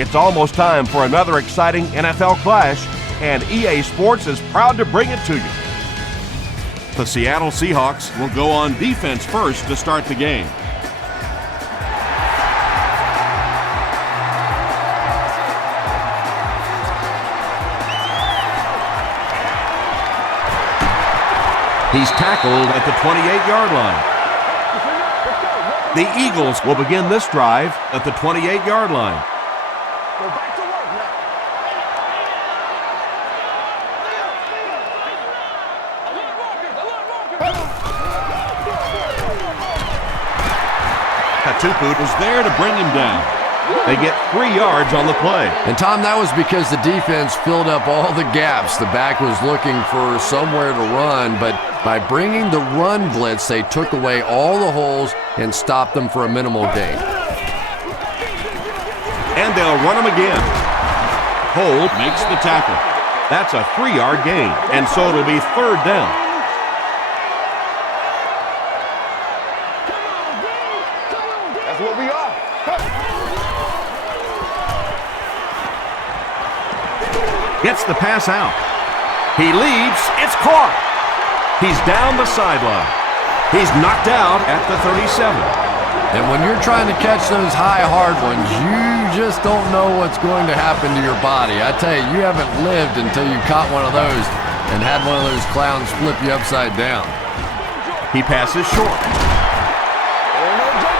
It's almost time for another exciting NFL clash, and EA Sports is proud to bring it to you. The Seattle Seahawks will go on defense first to start the game. He's tackled at the 28-yard line. The Eagles will begin this drive at the 28-yard line. Tupu was there to bring him down. They get 3 yards on the play. And Tom, that was because the defense filled up all the gaps. The back was looking for somewhere to run, but by bringing the run blitz, they took away all the holes and stopped them for a minimal gain. And they'll run him again. Hold makes the tackle. That's a 3-yard gain, and so it'll be 3rd down. What we are. Gets the pass out. He leaps. It's caught. He's down the sideline. He's knocked out at the 37. And when you're trying to catch those high, hard ones, you just don't know what's going to happen to your body. I tell you, you haven't lived until you caught one of those and had one of those clowns flip you upside down. He passes short.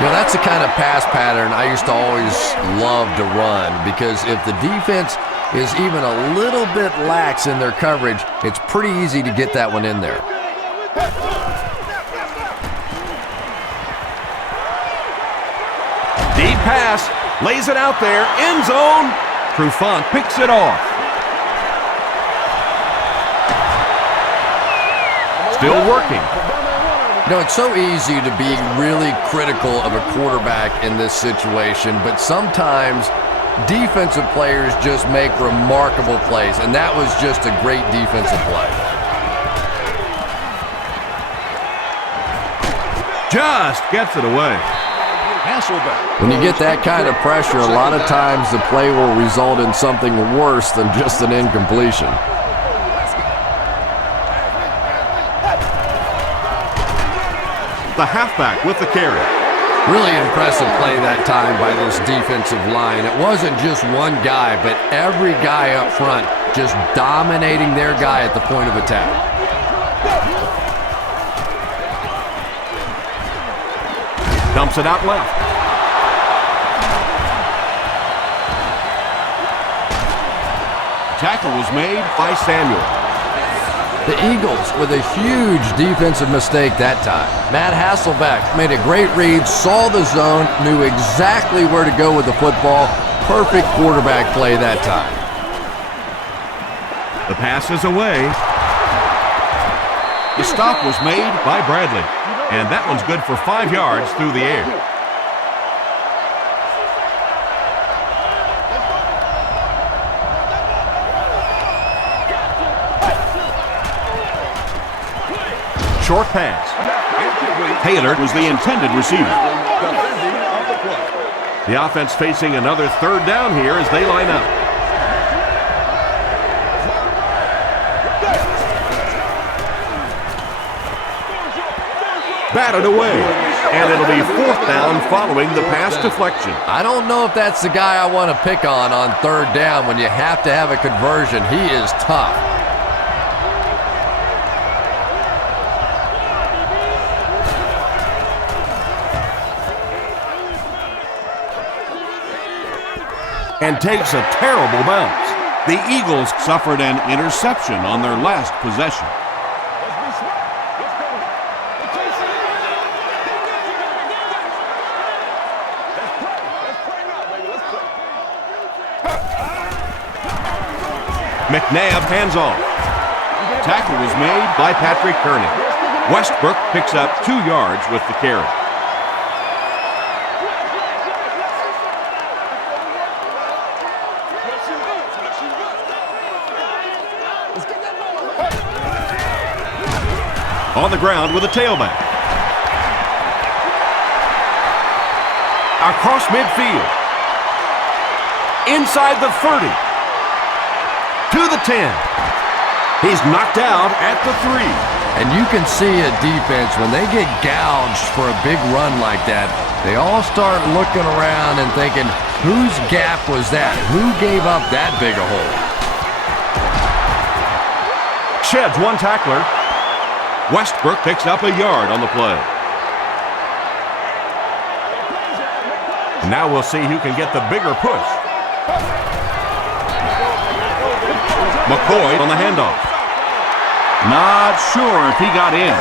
You know, that's the kind of pass pattern I used to always love to run, because if the defense is even a little bit lax in their coverage, it's pretty easy to get that one in there. Deep pass, lays it out there, end zone. Trufant picks it off. Still working. You know, it's so easy to be really critical of a quarterback in this situation, but sometimes defensive players just make remarkable plays, and that was just a great defensive play. Just gets it away. When you get that kind of pressure, a lot of times the play will result in something worse than just an incompletion. The halfback with the carry. Really impressive play that time by this defensive line. It wasn't just one guy, but every guy up front just dominating their guy at the point of attack. Dumps it out left. Tackle was made by Samuel. The Eagles with a huge defensive mistake that time. Matt Hasselbeck made a great read, saw the zone, knew exactly where to go with the football. Perfect quarterback play that time. The pass is away. The stop was made by Bradley, and that one's good for 5 yards through the air. Short pass. Taylor was the intended receiver. The offense facing another 3rd down here as they line up. Batted away, and it'll be 4th down following the pass deflection. I don't know if that's the guy I want to pick on 3rd down when you have to have a conversion. He is tough. And takes a terrible bounce. The Eagles suffered an interception on their last possession. McNabb hands off. Tackle was made by Patrick Kearney. Westbrook picks up 2 yards with the carry. On the ground with a tailback. Across midfield. inside the 30. To the 10. He's knocked out at the 3. And you can see a defense, when they get gouged for a big run like that, they all start looking around and thinking, whose gap was that? Who gave up that big a hole? Sheds one tackler. Westbrook picks up a yard on the play. Now we'll see who can get the bigger push. McCoy on the handoff. Not sure if he got in.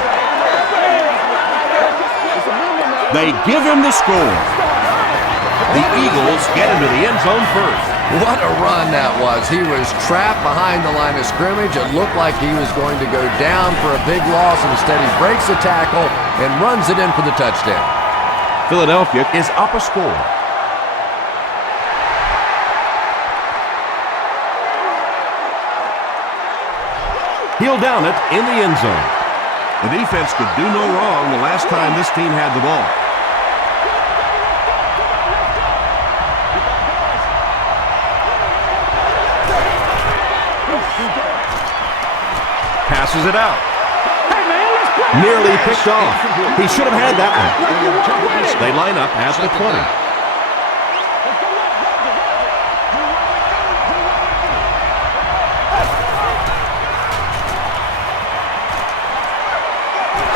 They give him the score. The Eagles get into the end zone first. What a run that was. He was trapped behind the line of scrimmage. It looked like he was going to go down for a big loss. Instead, he breaks the tackle and runs it in for the touchdown. Philadelphia is up a score. He'll down it in the end zone. The defense could do no wrong the last time this team had the ball. Passes it out. Nearly picked off. He should have had that one. They line up at the 20.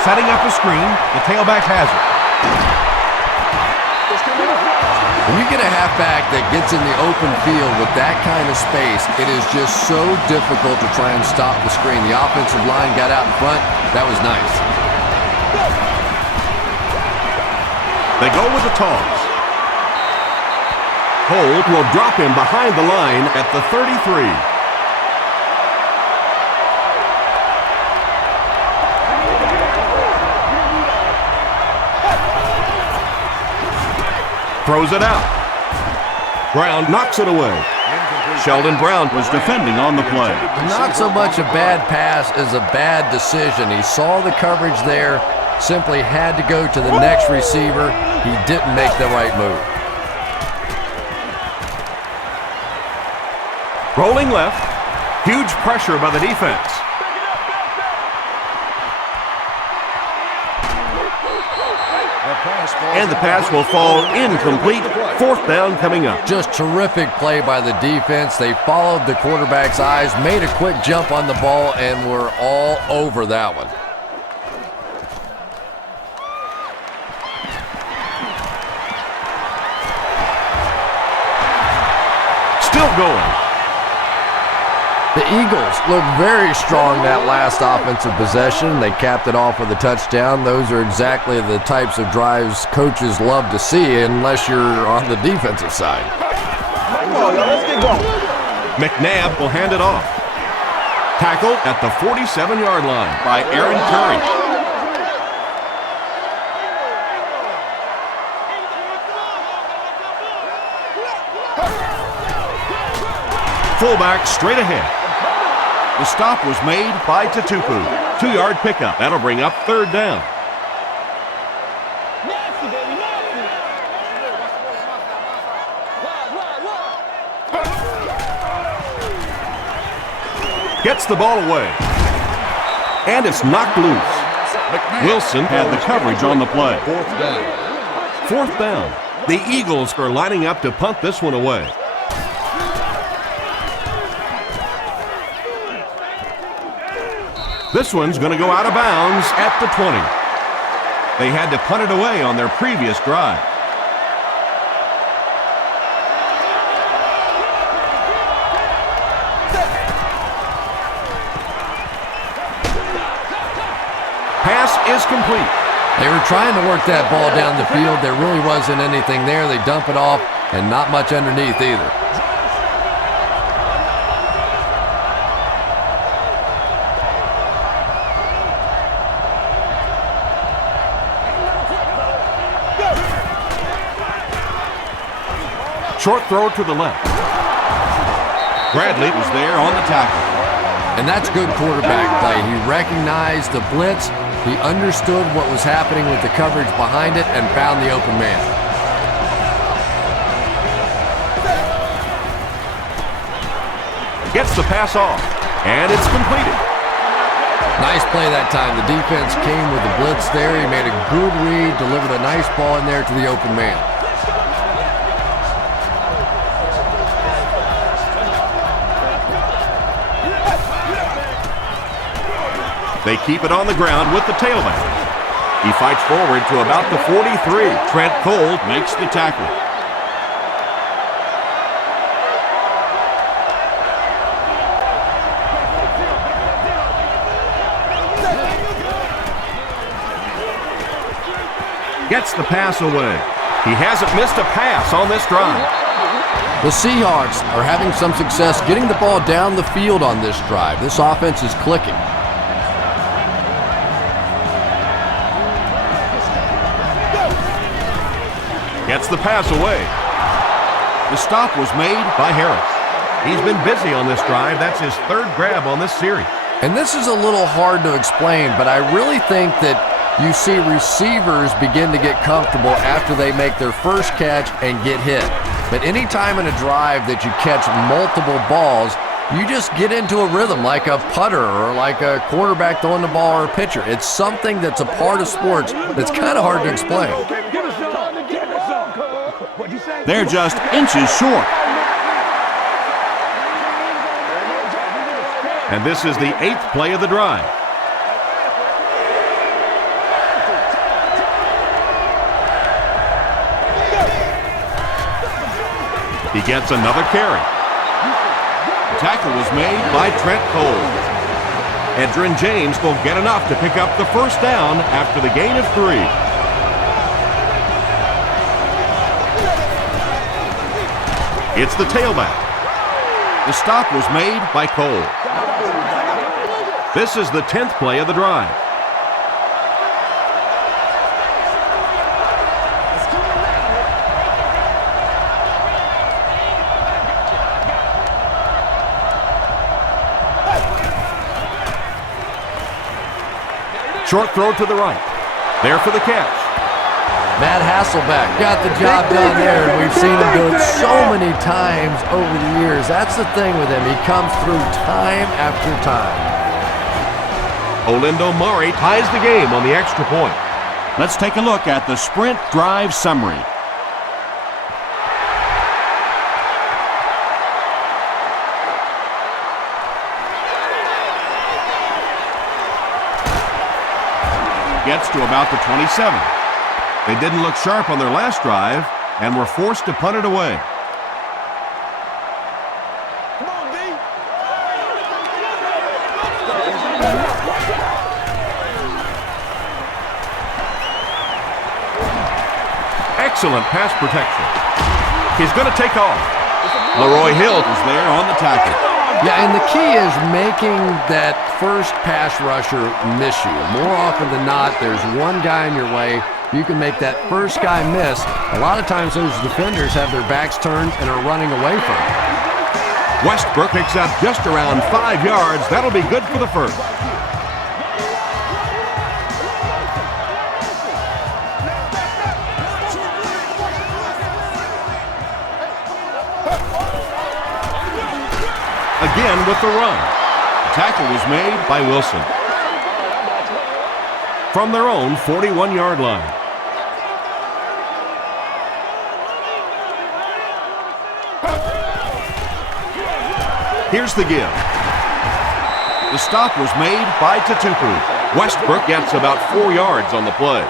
Setting up a screen, the tailback has it. When you get a halfback that gets in the open field with that kind of space, it is just so difficult to try and stop the screen. The offensive line got out in front. That was nice. They go with the toss. Holt will drop him behind the line at the 33. Throws it out. Brown knocks it away. Sheldon Brown was defending on the play. Not so much a bad pass as a bad decision. He saw the coverage there, simply had to go to the next receiver. He didn't make the right move. Rolling left. Huge pressure by the defense. And the pass will fall incomplete. Fourth down coming up. Just terrific play by the defense. They followed the quarterback's eyes, made a quick jump on the ball, and were all over that one. Still going. The Eagles looked very strong that last offensive possession. They capped it off with a touchdown. Those are exactly the types of drives coaches love to see unless you're on the defensive side. McNabb will hand it off. Tackled at the 47-yard line by Aaron Curry. Fullback straight ahead. The stop was made by Tatupu. 2-yard pickup. That'll bring up third down. Gets the ball away. And it's knocked loose. Wilson had the coverage on the play. Fourth down. The Eagles are lining up to punt this one away. This one's going to go out of bounds at the 20. They had to punt it away on their previous drive. Pass is complete. They were trying to work that ball down the field. There really wasn't anything there. They dump it off, and not much underneath either. Short throw to the left. Bradley was there on the tackle. And that's good quarterback play. He recognized the blitz. He understood what was happening with the coverage behind it and found the open man. Gets the pass off, and it's completed. Nice play that time. The defense came with the blitz there. He made a good read, delivered a nice ball in there to the open man. They keep it on the ground with the tailback. He fights forward to about the 43. Trent Cole makes the tackle. Gets the pass away. He hasn't missed a pass on this drive. The Seahawks are having some success getting the ball down the field on this drive. This offense is clicking. Gets the pass away. The stop was made by Harris. He's been busy on this drive. That's his third grab on this series. And this is a little hard to explain, but I really think that you see receivers begin to get comfortable after they make their first catch and get hit. But any time in a drive that you catch multiple balls, you just get into a rhythm like a putter or like a quarterback throwing the ball or a pitcher. It's something that's a part of sports that's kind of hard to explain. They're just inches short. And this is the 8th play of the drive. He gets another carry. The tackle was made by Trent Cole. Edgerrin James will get enough to pick up the first down after the gain of 3. It's the tailback. The stop was made by Cole. This is the 10th play of the drive. Short throw to the right. There for the catch. Matt Hasselbeck got the job done there, and we've seen him do it so many times over the years. That's the thing with him. He comes through time after time. Olindo Mare ties the game on the extra point. Let's take a look at the sprint drive summary. Gets to about the 27. They didn't look sharp on their last drive and were forced to punt it away. Come on, D. Excellent pass protection. He's going to take off. Leroy Hill is there on the tackle. Yeah, and the key is making that first pass rusher miss you. More often than not, there's one guy in your way. You can make that first guy miss. A lot of times those defenders have their backs turned and are running away from him. Westbrook picks up just around 5 yards. That'll be good for the first. Again with the run. The tackle was made by Wilson. From their own 41-yard line. Here's the give. The stop was made by Tatupu. Westbrook gets about 4 yards on the play.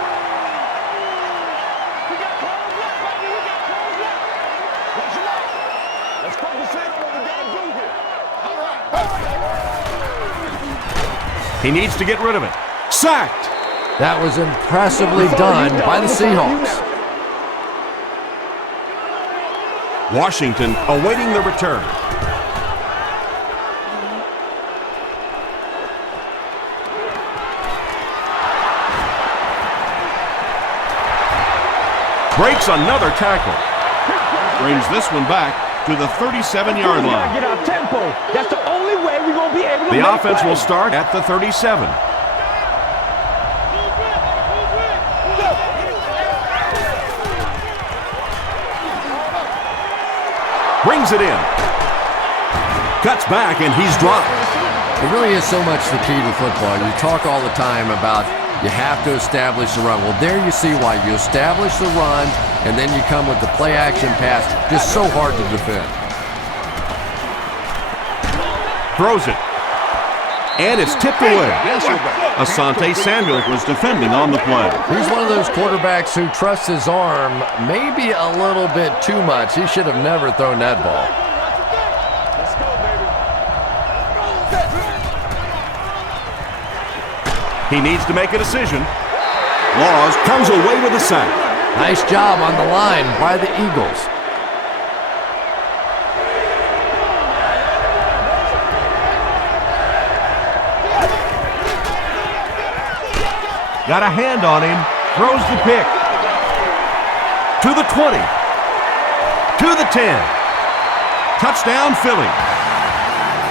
He needs to get rid of it. Sacked! That was impressively done by the Seahawks. Washington awaiting the return. Breaks another tackle. Brings this one back to the 37-yard line. Get our tempo. That's the only way we're going to be able to The make offense plays. will start at the 37. Brings it in. Cuts back, and he's dropped. It really is so much the key to football. You talk all the time about you have to establish the run. Well, there you see why. You establish the run, and then you come with the play-action pass. Just so hard to defend. Throws it. And it's tipped away. Asante Samuel was defending on the play. He's one of those quarterbacks who trusts his arm maybe a little bit too much. He should have never thrown that ball. He needs to make a decision. Laws comes away with a sack. Nice job on the line by the Eagles. Got a hand on him. Throws the pick. To the 20. To the 10. Touchdown, Philly.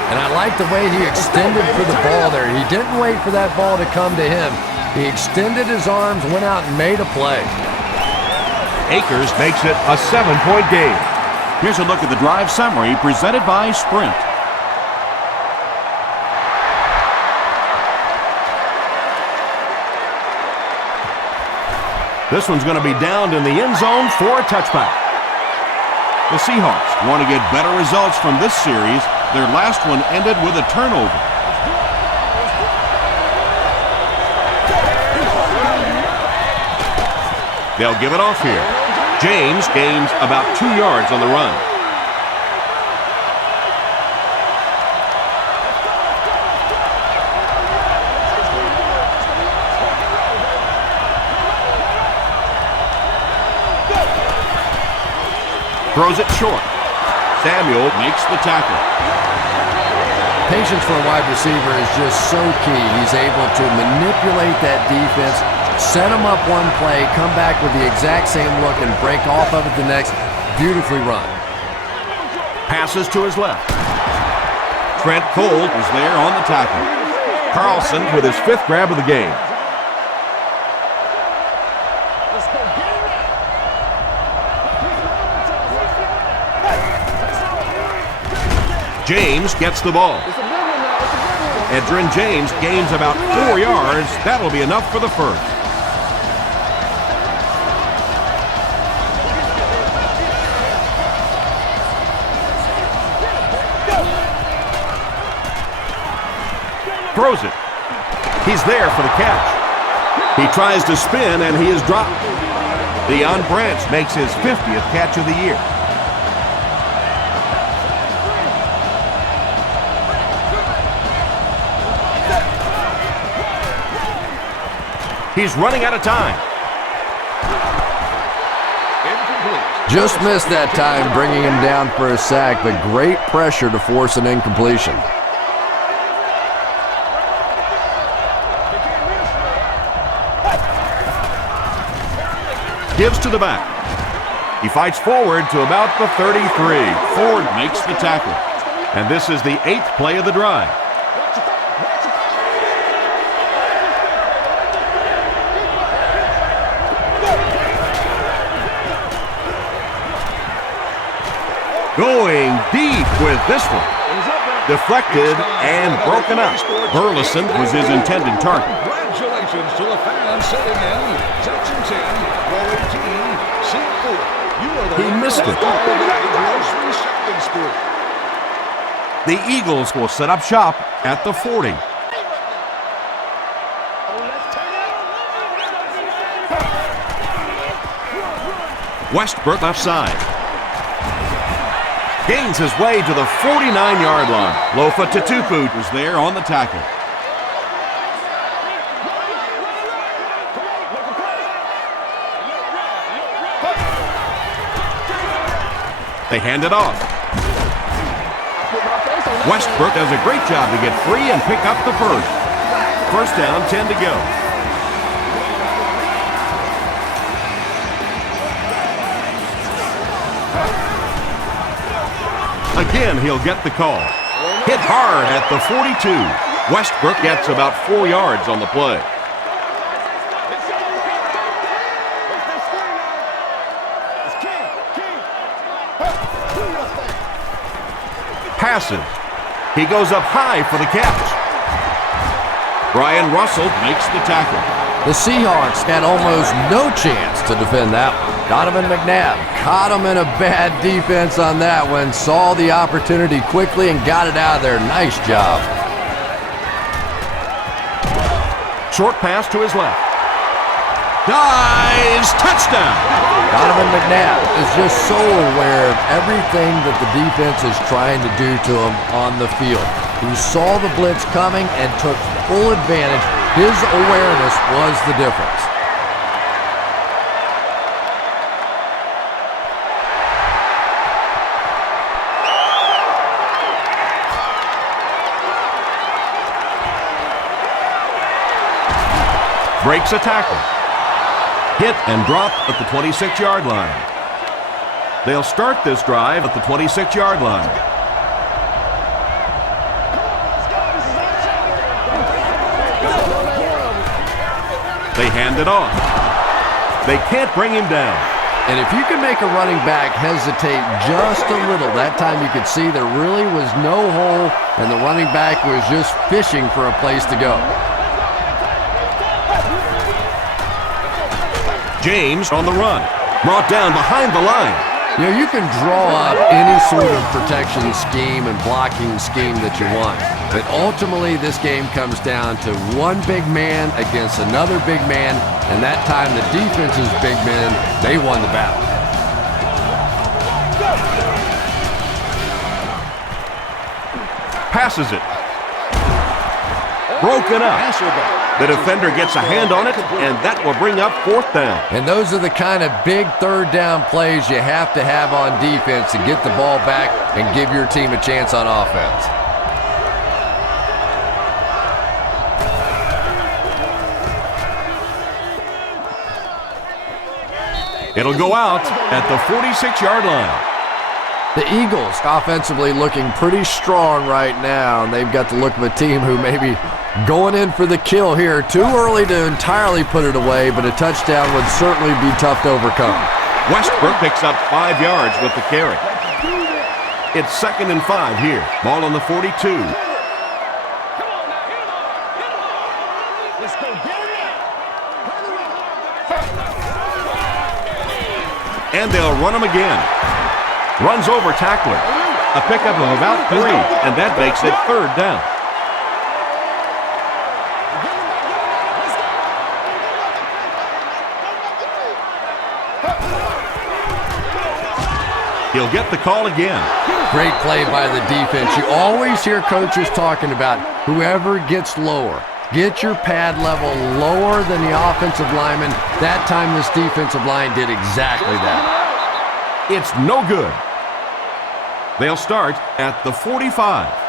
And I like the way he extended for the ball there. He didn't wait for that ball to come to him. He extended his arms, went out and made a play. Akers makes it a 7-point game. Here's a look at the drive summary presented by Sprint. This one's going to be downed in the end zone for a touchback. The Seahawks want to get better results from this series. Their last one ended with a turnover. They'll give it off here. James gains about 2 yards on the run. Throws it short. Samuel makes the tackle. Patience for a wide receiver is just so key. He's able to manipulate that defense, set them up one play, come back with the exact same look, and break off of it the next. Beautifully run. Passes to his left. Trent Cole was there on the tackle. Carlson with his 5th grab of the game. James gets the ball. Edgerrin James gains about 4 yards. That'll be enough for the first. Throws it. He's there for the catch. He tries to spin, and he is dropped. Deion Branch makes his 50th catch of the year. He's running out of time. Just missed that time, bringing him down for a sack, but great pressure to force an incompletion. Gives to the back. He fights forward to about the 33. Ford makes the tackle. And this is the 8th play of the drive. Going deep with this one. Deflected and broken up. Burleson was his intended target. Congratulations to the fans sitting in Section 10, Row 18, Seat 4. You are the He missed it. grocery shopping spree. The Eagles will set up shop at the 40. Westbrook left side. Gains his way to the 49-yard line. Lofa Tatupu was there on the tackle. They hand it off. Westbrook does a great job to get free and pick up the first. First down, 10 to go. Again, he'll get the call. Hit hard at the 42. Westbrook gets about 4 yards on the play. Passes. He goes up high for the catch. Brian Russell makes the tackle. The Seahawks had almost no chance to defend that one. Donovan McNabb caught him in a bad defense on that one, saw the opportunity quickly and got it out of there. Nice job. Short pass to his left. Dives, touchdown. Donovan McNabb is just so aware of everything that the defense is trying to do to him on the field. He saw the blitz coming and took full advantage. His awareness was the difference. Breaks a tackle. Hit and dropped at the 26-yard line. They'll start this drive at the 26-yard line. They hand it off. They can't bring him down. And if you can make a running back hesitate just a little, that time you could see there really was no hole and the running back was just fishing for a place to go. James on the run. Brought down behind the line. You know, you can draw up any sort of protection scheme and blocking scheme that you want. But ultimately, this game comes down to one big man against another big man. And that time, the defense's big men, they won the battle. Passes it. Broken up. The defender gets a hand on it, and that will bring up fourth down. And those are the kind of big third down plays you have to have on defense to get the ball back and give your team a chance on offense. It'll go out at the 46-yard line. The Eagles offensively looking pretty strong right now, and they've got the look of a team who may be going in for the kill here. Too early to entirely put it away, but a touchdown would certainly be tough to overcome. Westbrook picks up 5 yards with the carry. It's 2nd and 5 here. Ball on the 42. And they'll run him again. Runs over tackler. A pickup of about 3, and that makes it 3rd down. He'll get the call again. Great play by the defense. You always hear coaches talking about whoever gets lower. Get your pad level lower than the offensive lineman. That time this defensive line did exactly that. It's no good. They'll start at the 45.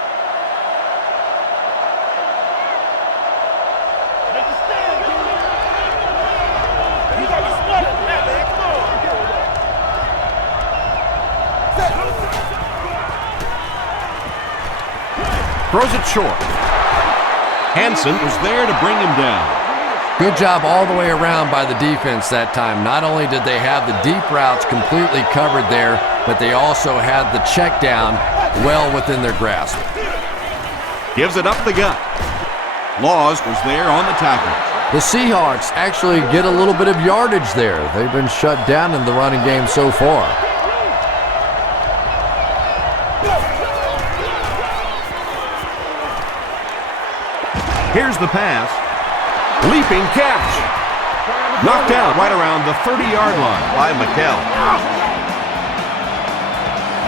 Throws it short. Hansen was there to bring him down. Good job all the way around by the defense that time. Not only did they have the deep routes completely covered there, but they also had the check down well within their grasp. Gives it up the gut. Laws was there on the tackle. The Seahawks actually get a little bit of yardage there. They've been shut down in the running game so far. Here's the pass. Leaping catch. Knocked out right around the 30-yard line by McKell.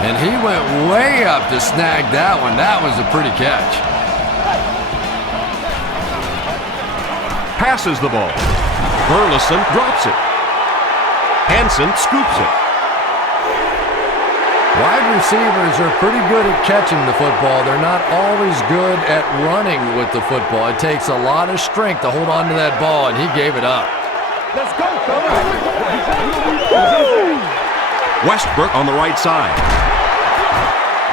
And he went way up to snag that one. That was a pretty catch. Passes the ball. Burleson drops it. Hansen scoops it. Wide receivers are pretty good at catching the football. They're not always good at running with the football. It takes a lot of strength to hold on to that ball, and he gave it up. Let's go, fellas. Westbrook on the right side.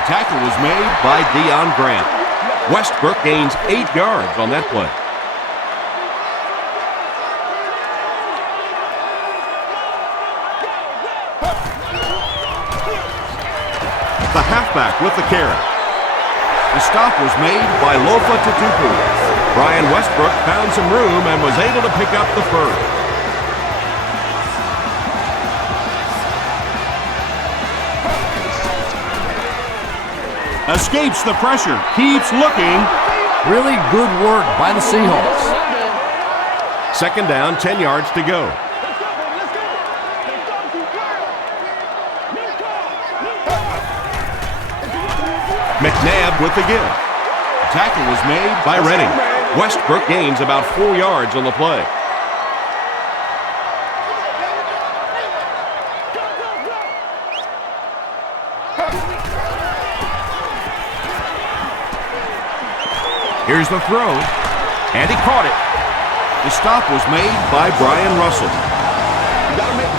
The tackle was made by Deion Grant. Westbrook gains 8 yards on that play. The halfback with the carry. The stop was made by Lofa Tutupu. Brian Westbrook found some room and was able to pick up the first. Escapes the pressure, keeps looking. Really good work by the Seahawks. Second down, 10 yards to go. McNabb with the give. Tackle was made by Redding. Westbrook gains about 4 yards on the play. Here's the throw, and he caught it. The stop was made by Brian Russell.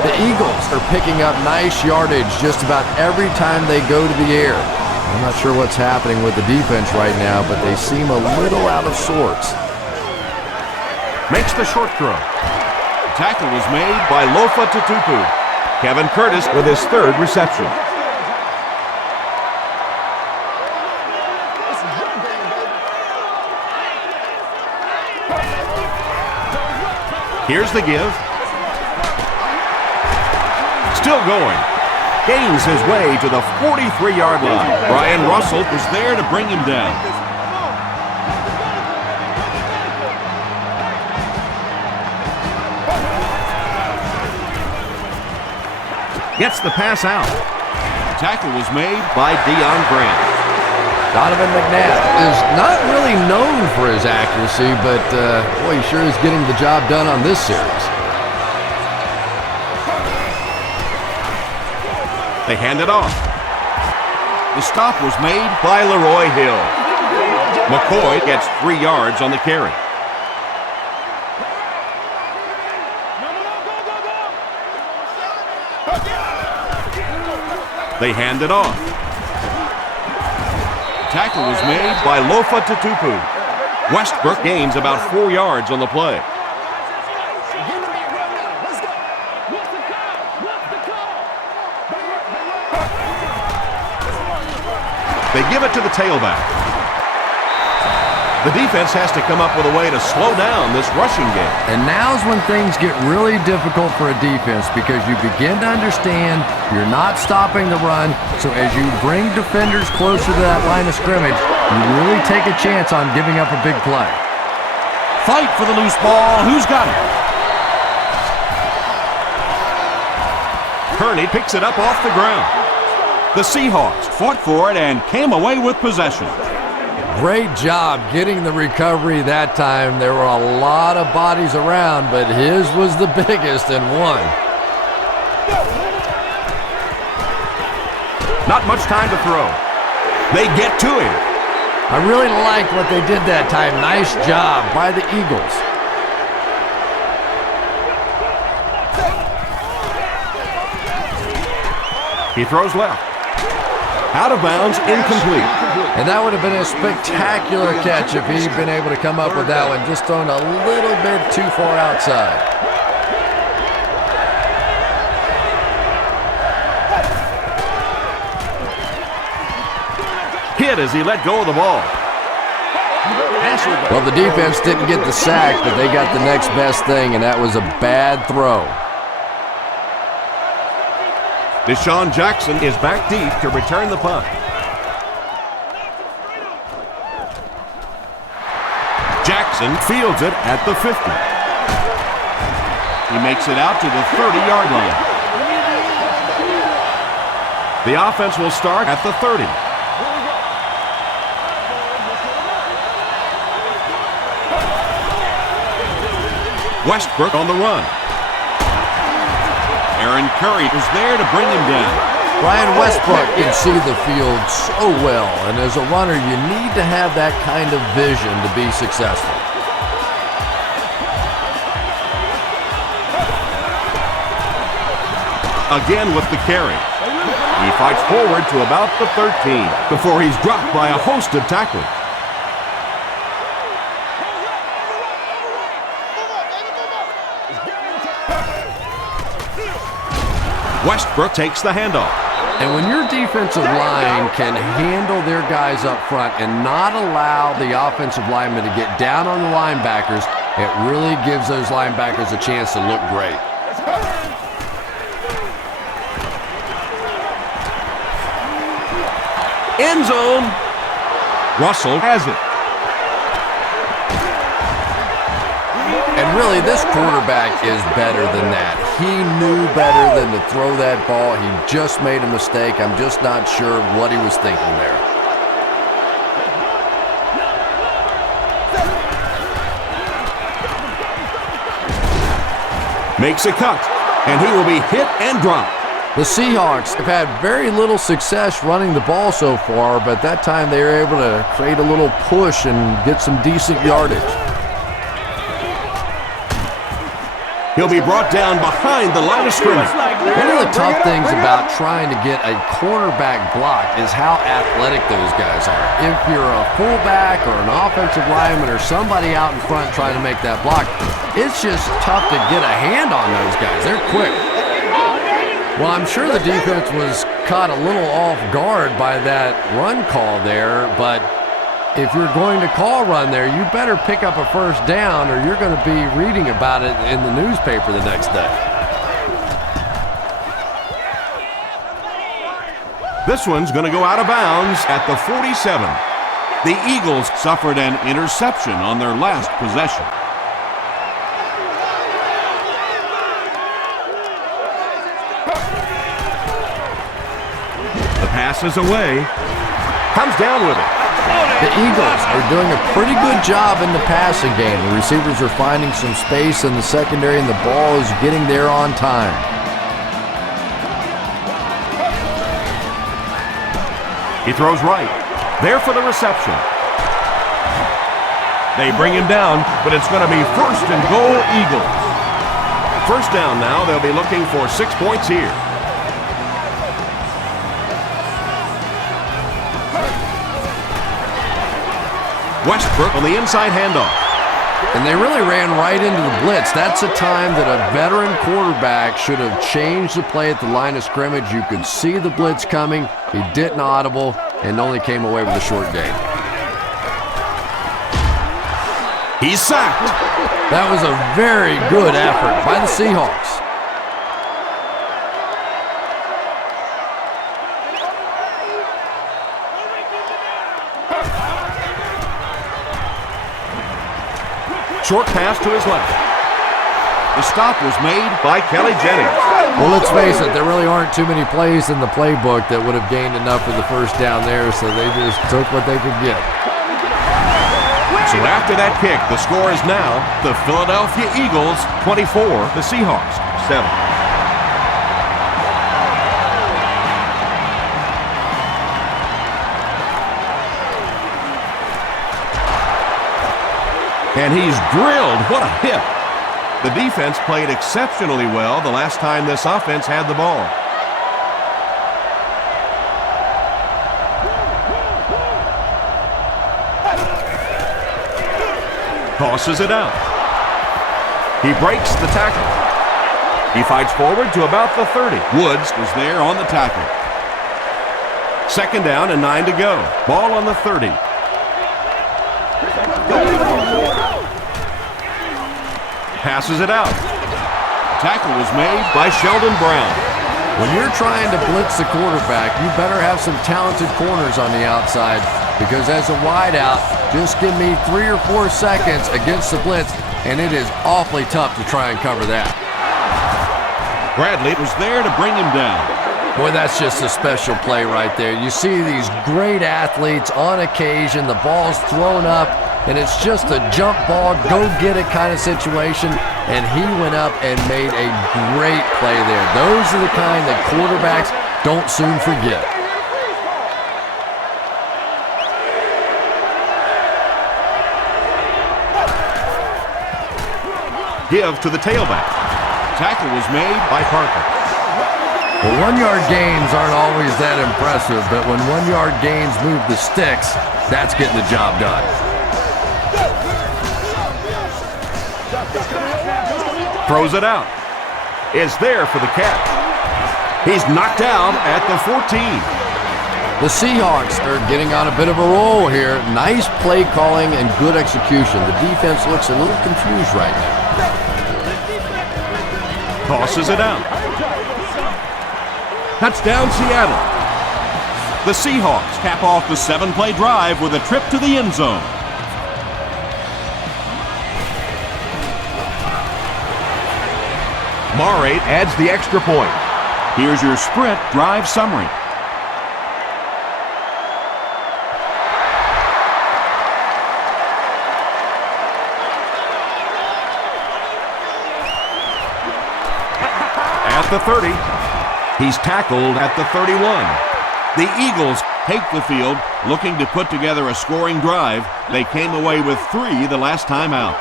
The Eagles are picking up nice yardage just about every time they go to the air. I'm not sure what's happening with the defense right now, but they seem a little out of sorts. Makes the short throw. The tackle was made by Lofa Tutupu. Kevin Curtis with his third reception. Here's the give. Still going. Gains his way to the 43-yard line. Brian Russell was there to bring him down. Gets the pass out. The tackle was made by Deion Grant. Donovan McNabb is not really known for his accuracy, but boy, he sure is getting the job done on this series. They hand it off. The stop was made by Leroy Hill. McCoy gets 3 yards on the carry. They hand it off. Tackle was made by Lofa Tutupu. Westbrook gains about 4 yards on the play. They give it to the tailback. The defense has to come up with a way to slow down this rushing game. And now's when things get really difficult for a defense because you begin to understand you're not stopping the run. So as you bring defenders closer to that line of scrimmage, you really take a chance on giving up a big play. Fight for the loose ball. Who's got it? Kearney picks it up off the ground. The Seahawks fought for it and came away with possession. Great job getting the recovery that time. There were a lot of bodies around, but his was the biggest and won. Not much time to throw. They get to him. I really liked what they did that time. Nice job by the Eagles. He throws left. Out of bounds, incomplete. And that would have been a spectacular catch if he'd been able to come up with that one, just thrown a little bit too far outside. Hit as he let go of the ball. Well, the defense didn't get the sack, but they got the next best thing, and that was a bad throw. Deshaun Jackson is back deep to return the punt. Jackson fields it at the 50. He makes it out to the 30-yard line. The offense will start at the 30. Westbrook on the run. Aaron Curry is there to bring him down. Brian Westbrook can see the field so well, and as a runner, you need to have that kind of vision to be successful. Again with the carry. He fights forward to about the 13 before he's dropped by a host of tacklers. Westbrook takes the handoff. And when your defensive line can handle their guys up front and not allow the offensive linemen to get down on the linebackers, it really gives those linebackers a chance to look great. End zone. Russell has it. And really, this quarterback is better than that. He knew better than to throw that ball. He just made a mistake. I'm just not sure what he was thinking there. Makes a cut, and he will be hit and dropped. The Seahawks have had very little success running the ball so far, but that time they were able to create a little push and get some decent yardage. He'll be brought down behind the line of scrimmage. One of the tough things about trying to get a cornerback block is how athletic those guys are. If you're a fullback or an offensive lineman or somebody out in front trying to make that block, it's just tough to get a hand on those guys. They're quick. Well, I'm sure the defense was caught a little off guard by that run call there, but if you're going to call run there, you better pick up a first down or you're going to be reading about it in the newspaper the next day. This one's going to go out of bounds at the 47. The Eagles suffered an interception on their last possession. The pass is away. Comes down with it. The Eagles are doing a pretty good job in the passing game. The receivers are finding some space in the secondary, and the ball is getting there on time. He throws right. There for the reception. They bring him down, but it's going to be first and goal Eagles. First down now. They'll be looking for 6 points here. Westbrook on the inside handoff. And they really ran right into the blitz. That's a time that a veteran quarterback should have changed the play at the line of scrimmage. You could see the blitz coming. He didn't audible and only came away with a short gain. He's sacked. That was a very good effort by the Seahawks. Short pass to his left. The stop was made by Kelly Jennings. Well, let's face it, there really aren't too many plays in the playbook that would have gained enough for the first down there, so they just took what they could get. So after that kick, the score is now the Philadelphia Eagles 24, the Seahawks 7. And he's drilled. What a hit. The defense played exceptionally well the last time this offense had the ball. Tosses it out. He breaks the tackle. He fights forward to about the 30. Woods was there on the tackle. Second down and 9 to go. Ball on the 30. Passes it out. Tackle was made by Sheldon Brown. When you're trying to blitz the quarterback, you better have some talented corners on the outside, because as a wideout, just give me 3 or 4 seconds against the blitz, and it is awfully tough to try and cover that. Bradley was there to bring him down. Boy, that's just a special play right there. You see these great athletes on occasion, the ball's thrown up, and it's just a jump ball, go get it kind of situation, and he went up and made a great play there. Those are the kind that quarterbacks don't soon forget. Give to the tailback. Tackle was made by Parker. Well, 1-yard gains aren't always that impressive, but when 1-yard gains move the sticks, that's getting the job done. Throws it out. It's there for the catch. He's knocked out at the 14. The Seahawks are getting on a bit of a roll here. Nice play calling and good execution. The defense looks a little confused right now. Tosses it out. Touchdown, Seattle. The Seahawks cap off the 7-play drive with a trip to the end zone. Murray adds the extra point. Here's your sprint drive summary. At the 30. He's tackled at the 31. The Eagles take the field, looking to put together a scoring drive. They came away with 3 the last time out.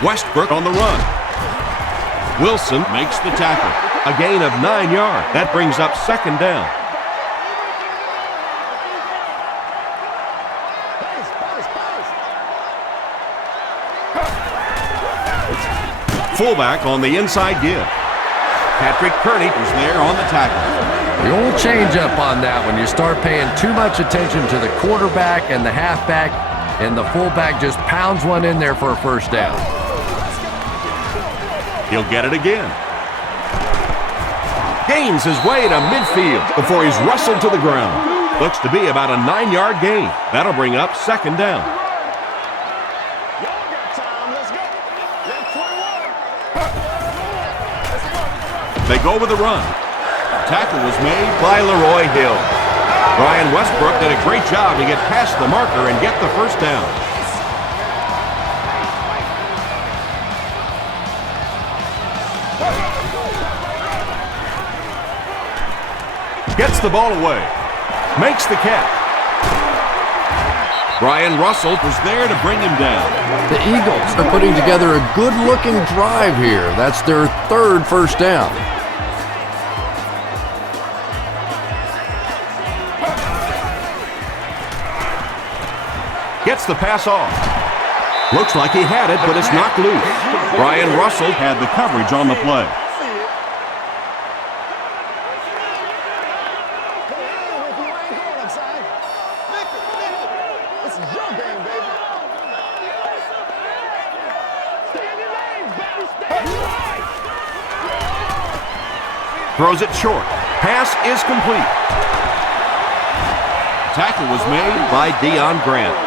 Westbrook on the run. Wilson makes the tackle. A gain of 9 yards. That brings up second down. Fullback on the inside give. Patrick Kearney was there on the tackle. The old change up on that when you start paying too much attention to the quarterback and the halfback, and the fullback just pounds one in there for a first down. He'll get it again. Gains his way to midfield before he's wrestled to the ground. Looks to be about a 9-yard gain. That'll bring up second down. They go with the run. Tackle was made by Leroy Hill. Brian Westbrook did a great job to get past the marker and get the first down. Gets the ball away. Makes the catch. Brian Russell was there to bring him down. The Eagles are putting together a good-looking drive here. That's their 3rd first down. Gets the pass off. Looks like he had it, but it's knocked loose. Brian Russell had the coverage on the play. Throws it short. Pass is complete. Tackle was made by Deion Grant.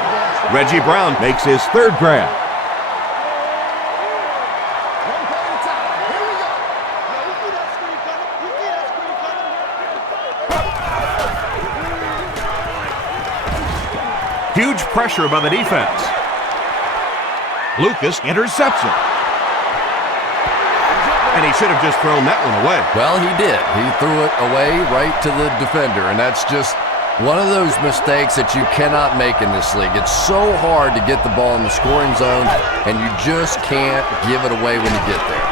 Reggie Brown makes his 3rd grab. Huge pressure by the defense. Lucas intercepts it. And he should have just thrown that one away. Well, he did. He threw it away right to the defender, and that's just one of those mistakes that you cannot make in this league. It's so hard to get the ball in the scoring zone, and you just can't give it away when you get there.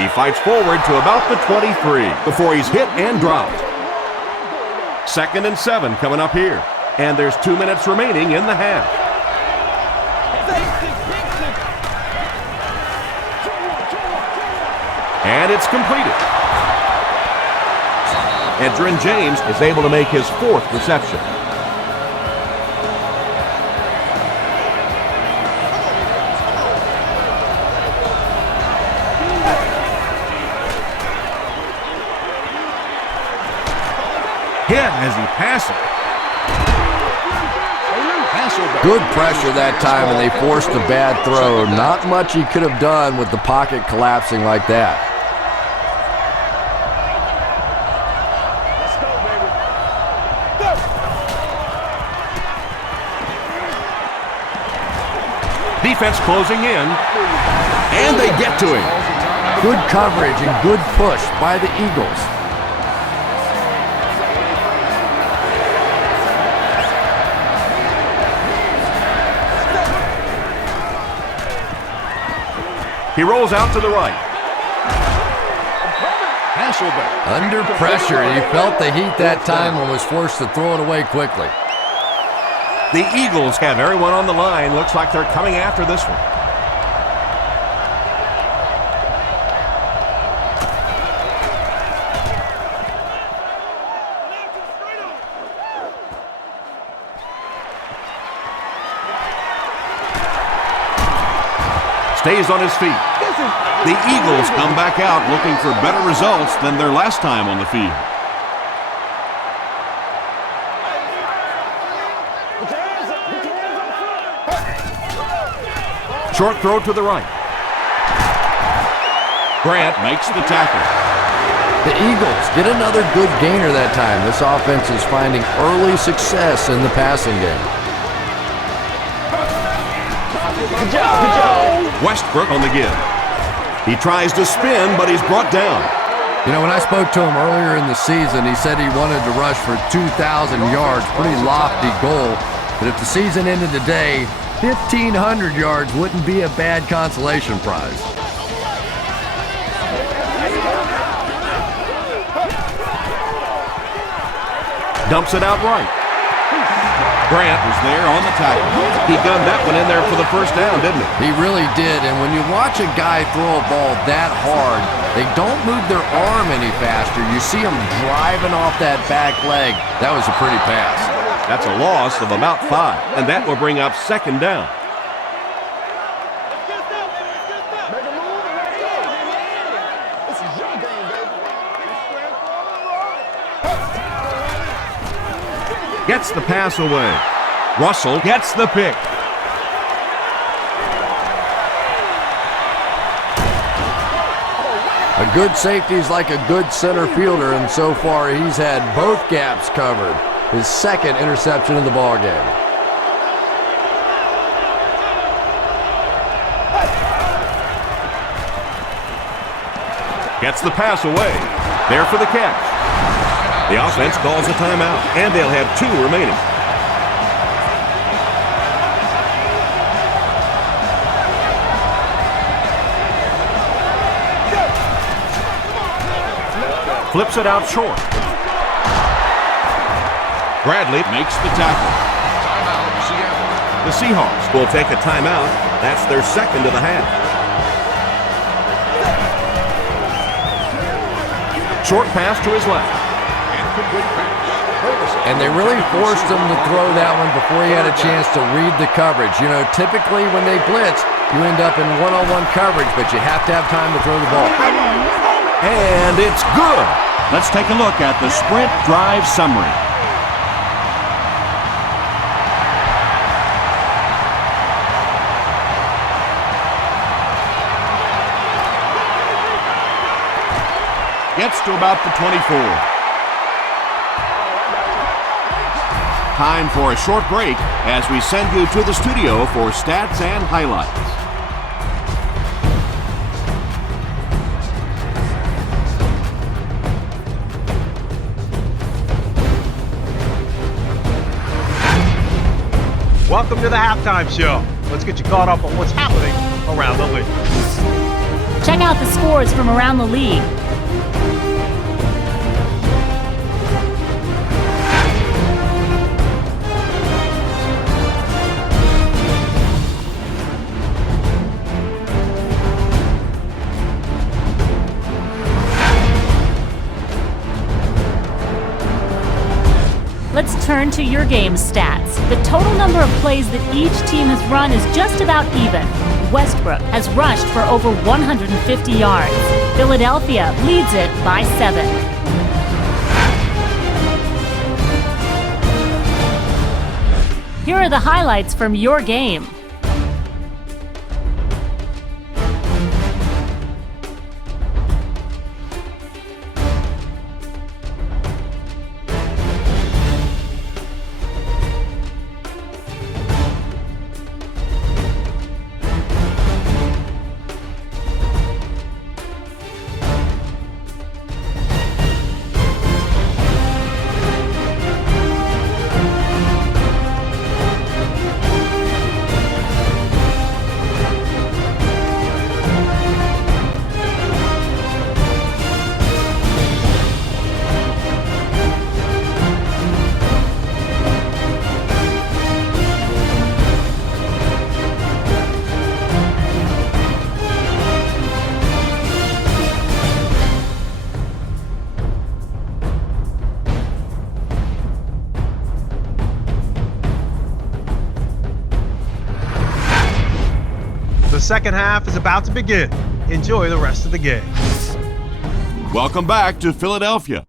He fights forward to about the 23 before he's hit and dropped. 2nd and 7 coming up here, and there's 2 minutes remaining in the half. And it's completed. Edgerrin James is able to make his 4th reception. Hit as he passes. Good pressure that time, and they forced a bad throw. Not much he could have done with the pocket collapsing like that. Defense closing in, and they get to him. Good coverage and good push by the Eagles. He rolls out to the right. Under pressure, he felt the heat that time and was forced to throw it away quickly. The Eagles have everyone on the line. Looks like they're coming after this one. stays on his feet. The Eagles come back out looking for better results than their last time on the field. Short throw to the right. Grant makes the tackle. The Eagles get another good gainer that time. This offense is finding early success in the passing game. Good job. Westbrook on the give. He tries to spin, but he's brought down. You know, when I spoke to him earlier in the season, he said he wanted to rush for 2,000 yards. Pretty lofty goal. But if the season ended today, 1,500 yards wouldn't be a bad consolation prize. Dumps it out right. Grant was there on the tackle. He gunned that one in there for the first down, didn't he? He really did, and when you watch a guy throw a ball that hard, they don't move their arm any faster. You see him driving off that back leg. That was a pretty pass. That's a loss of about 5, and that will bring up second down. Gets the pass away. Russell gets the pick. A good safety is like a good center fielder, and so far he's had both gaps covered. His second interception in the ballgame. Gets the pass away. There for the catch. The offense calls a timeout, and they'll have 2 remaining. Flips it out short. Bradley makes the tackle. The Seahawks will take a timeout. That's their second of the half. Short pass to his left. And they really forced him to throw that one before he had a chance to read the coverage. You know, typically when they blitz, you end up in one-on-one coverage, but you have to have time to throw the ball. And it's good. Let's take a look at the sprint drive summary. Gets to about the 24. Time for a short break as we send you to the studio for stats and highlights. Welcome to the halftime show. Let's get you caught up on what's happening around the league. Check out the scores from around the league. Let's turn to your game stats. The total number of plays that each team has run is just about even. Westbrook has rushed for over 150 yards. Philadelphia leads it by 7. Here are the highlights from your game. second half is about to begin. Enjoy the rest of the game. Welcome back to Philadelphia.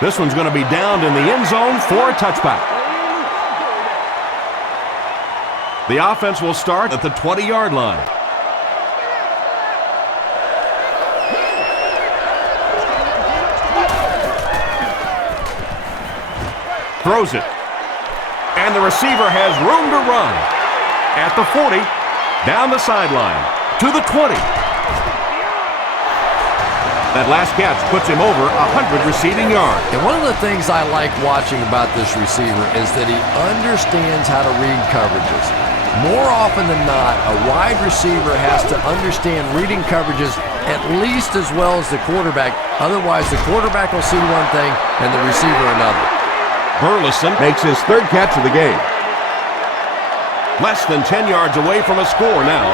This one's going to be downed in the end zone for a touchback. The offense will start at the 20-yard line. Throws it. And the receiver has room to run. At the 40, down the sideline, to the 20. That last catch puts him over 100 receiving yards. And one of the things I like watching about this receiver is that he understands how to read coverages. More often than not, a wide receiver has to understand reading coverages at least as well as the quarterback. Otherwise, the quarterback will see one thing and the receiver another. Burleson makes his third catch of the game. Less than 10 yards away from a score now.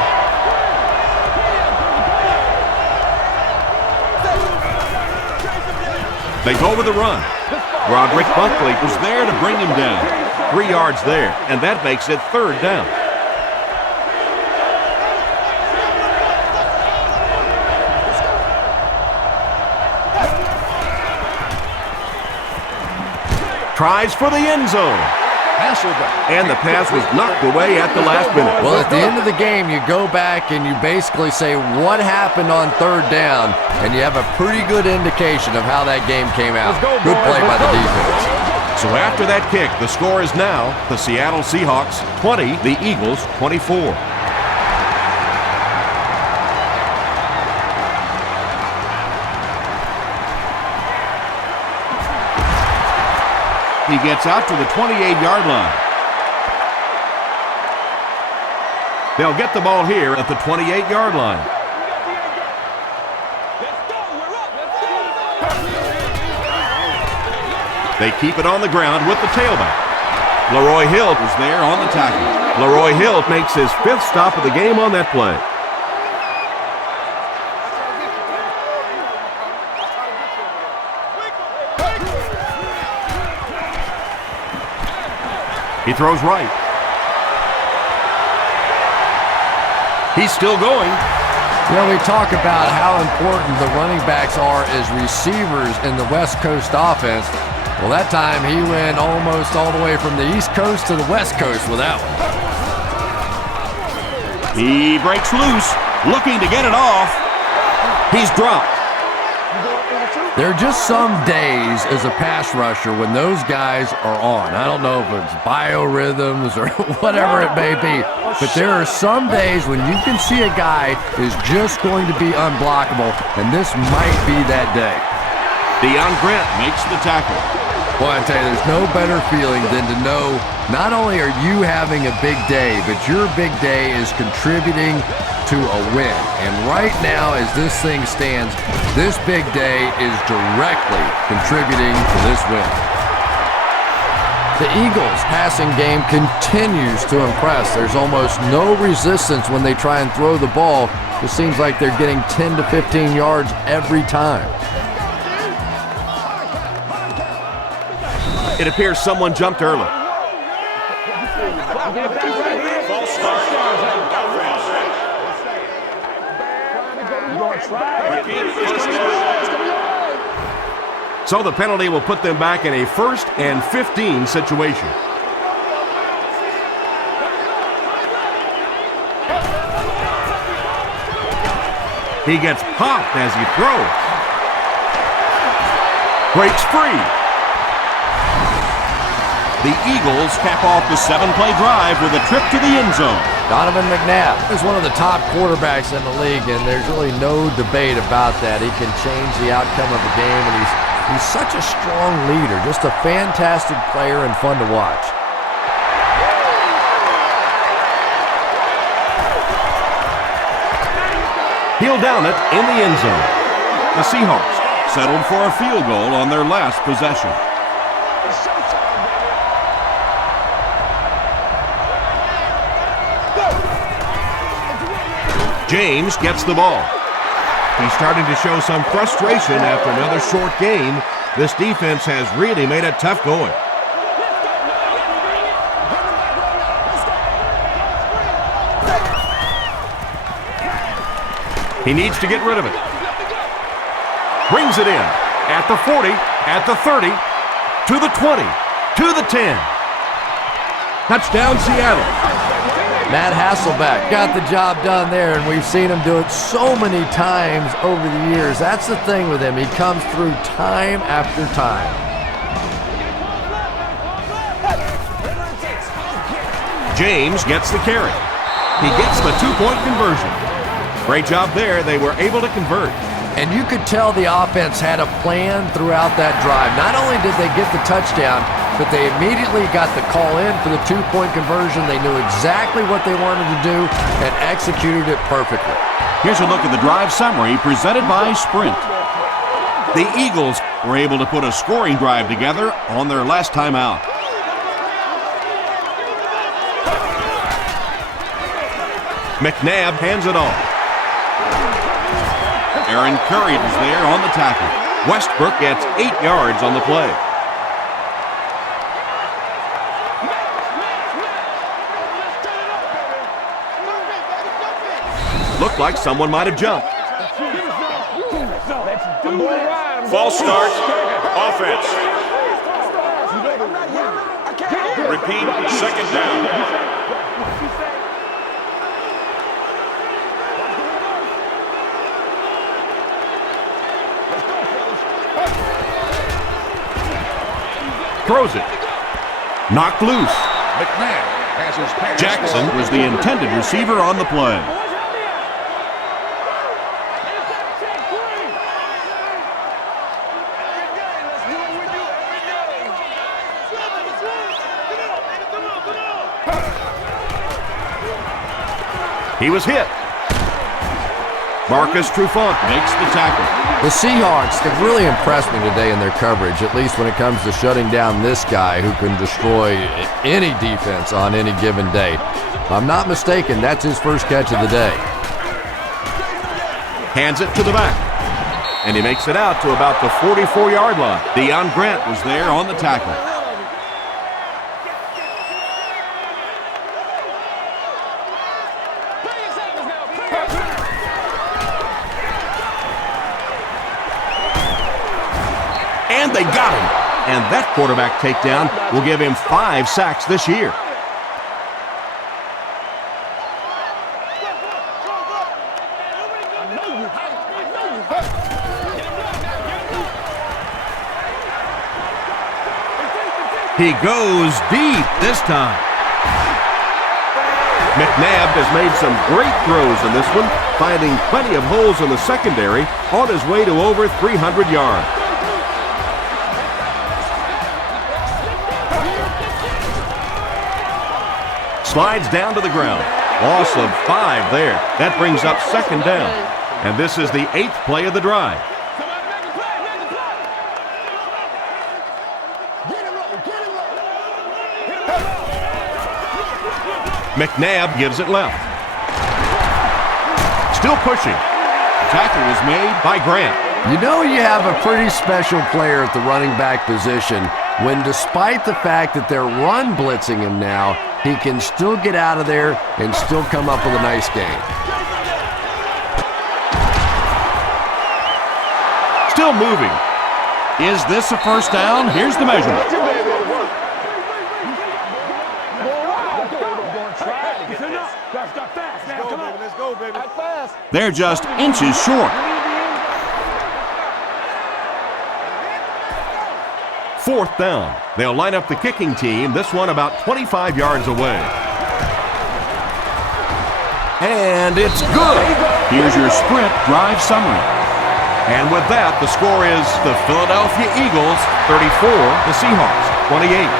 They go with the run. Roderick Buckley was there to bring him down. 3 yards there, and that makes it third down. Tries for the end zone. And the pass was knocked away at the last minute. Well, at the end of the game, you go back and you basically say what happened on third down, and you have a pretty good indication of how that game came out. Good play by the defense. So after that kick, the score is now the Seattle Seahawks 20, the Eagles 24. He gets out to the 28-yard line. They'll get the ball here at the 28-yard line. They keep it on the ground with the tailback. Leroy Hill was there on the tackle. Leroy Hill makes his 5th stop of the game on that play. He throws right. He's still going. You know, we talk about how important the running backs are as receivers in the West Coast offense. Well, that time he went almost all the way from the East Coast to the West Coast with that one. He breaks loose, looking to get it off. He's dropped. There are just some days as a pass rusher when those guys are on. I don't know if it's biorhythms or whatever it may be, but there are some days when you can see a guy is just going to be unblockable, and this might be that day. Deion Grant makes the tackle. Boy, I tell you, there's no better feeling than to know not only are you having a big day, but your big day is contributing to a win. And right now, as this thing stands, this big day is directly contributing to this win. The Eagles' passing game continues to impress. There's almost no resistance when they try and throw the ball. It seems like they're getting 10 to 15 yards every time. It appears someone jumped early. So the penalty will put them back in a 1st and 15 situation. He gets popped as he throws. Breaks free. The Eagles cap off the 7-play drive with a trip to the end zone. Donovan McNabb is one of the top quarterbacks in the league, and there's really no debate about that. He can change the outcome of the game, and he's such a strong leader, just a fantastic player and fun to watch. He'll down it in the end zone. The Seahawks settled for a field goal on their last possession. James gets the ball. He's starting to show some frustration after another short gain. This defense has really made it tough going. He needs to get rid of it. Brings it in at the 40, at the 30, to the 20, to the 10. Touchdown, Seattle. Matt Hasselbeck got the job done there, and we've seen him do it so many times over the years. That's the thing with him. He comes through time after time. James gets the carry. He gets the two-point conversion. Great job there. They were able to convert. And you could tell the offense had a plan throughout that drive. Not only did they get the touchdown, but they immediately got the call in for the two-point conversion. They knew exactly what they wanted to do and executed it perfectly. Here's a look at the drive summary presented by Sprint. The Eagles were able to put a scoring drive together on their last time out. McNabb hands it off. Aaron Curry is there on the tackle. Westbrook gets 8 yards on the play. Looked like someone might have jumped. False start. Offense. Repeat. Second down. Throws it. Knocked loose. McNabb has his pass. Jackson was the intended receiver on the play. He was hit. Marcus Trufant makes the tackle. The Seahawks have really impressed me today in their coverage, at least when it comes to shutting down this guy who can destroy any defense on any given day. If I'm not mistaken, that's his first catch of the day. Hands it to the back. And he makes it out to about the 44-yard line. Deion Grant was there on the tackle. And they got him. And that quarterback takedown will give him 5 sacks this year. He goes deep this time. McNabb has made some great throws in this one, finding plenty of holes in the secondary on his way to over 300 yards. Slides down to the ground. Loss of 5 there. That brings up second down. And this is the 8th play of the drive. McNabb gives it left. Still pushing. Tackle was made by Grant. You know you have a pretty special player at the running back position when, despite the fact that they're run blitzing him now, he can still get out of there and still come up with a nice gain. Still moving. Is this a first down? Here's the measurement. They're just inches short. 4th down. They'll line up the kicking team, this one about 25 yards away. And it's good. Here's your Sprint drive summary. And with that, the score is the Philadelphia Eagles 34, the Seahawks 28.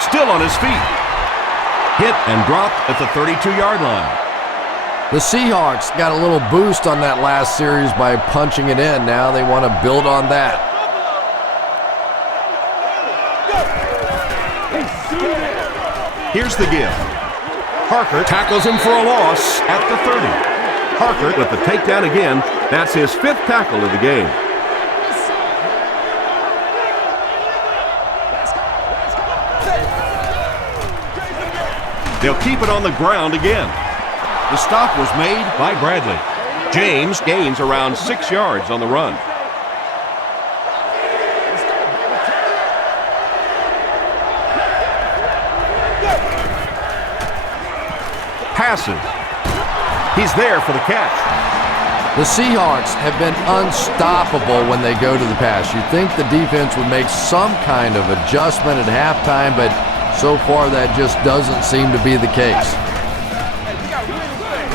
Still on his feet. Hit and dropped at the 32-yard line. The Seahawks got a little boost on that last series by punching it in. Now they want to build on that. Here's the give. Parker tackles him for a loss at the 30. Parker with the takedown again. That's his 5th tackle of the game. They'll keep it on the ground again. The stop was made by Bradley. James gains around 6 yards on the run. Passes. He's there for the catch. The Seahawks have been unstoppable when they go to the pass. You'd think the defense would make some kind of adjustment at halftime, but so far that just doesn't seem to be the case.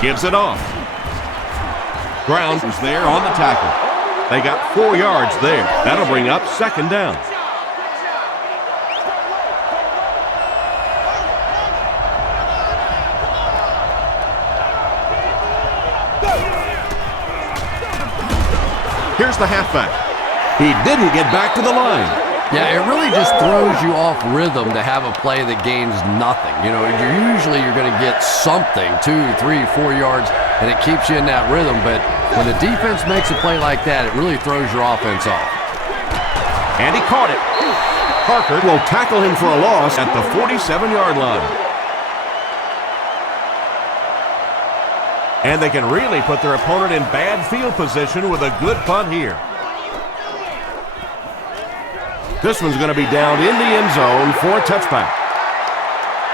Gives it off. Brown was there on the tackle. They got 4 yards there. That'll bring up 2nd down. Here's the halfback. He didn't get back to the line. Yeah, it really just throws you off rhythm to have a play that gains nothing. You know, you're going to get something, 2, 3, 4 yards, and it keeps you in that rhythm. But when the defense makes a play like that, it really throws your offense off. And he caught it. Parker will tackle him for a loss at the 47-yard line. And they can really put their opponent in bad field position with a good punt here. This one's going to be down in the end zone for a touchback.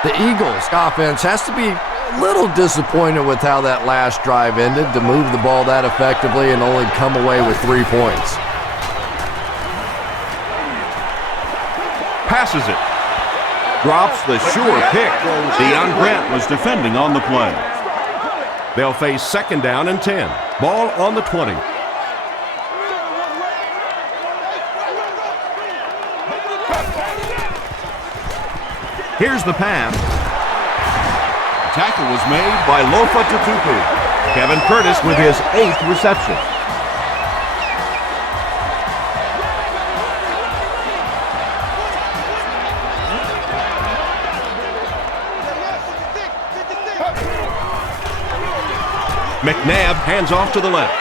The Eagles' offense has to be a little disappointed with how that last drive ended, to move the ball that effectively and only come away with 3 points. Passes it. Drops the sure pick. Deion Grant was defending on the play. They'll face 2nd down and 10. Ball on the 20. Here's the pass. The tackle was made by Lofa Tutupu. Kevin Curtis with his 8th reception. McNabb hands off to the left.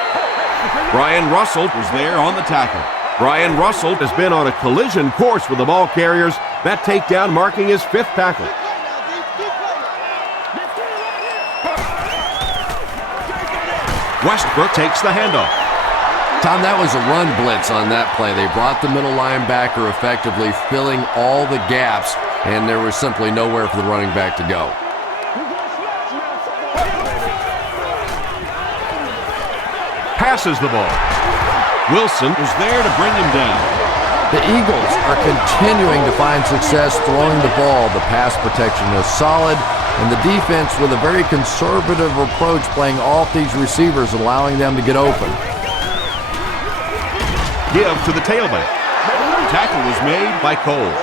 Brian Russell was there on the tackle. Brian Russell has been on a collision course with the ball carriers. That takedown marking his 5th tackle. Westbrook takes the handoff. Tom, that was a run blitz on that play. They brought the middle linebacker effectively, filling all the gaps, and there was simply nowhere for the running back to go. Passes the ball. Wilson was there to bring him down. The Eagles are continuing to find success throwing the ball. The pass protection is solid, and the defense with a very conservative approach, playing off these receivers, allowing them to get open. Give to the tailback. Tackle was made by Cole.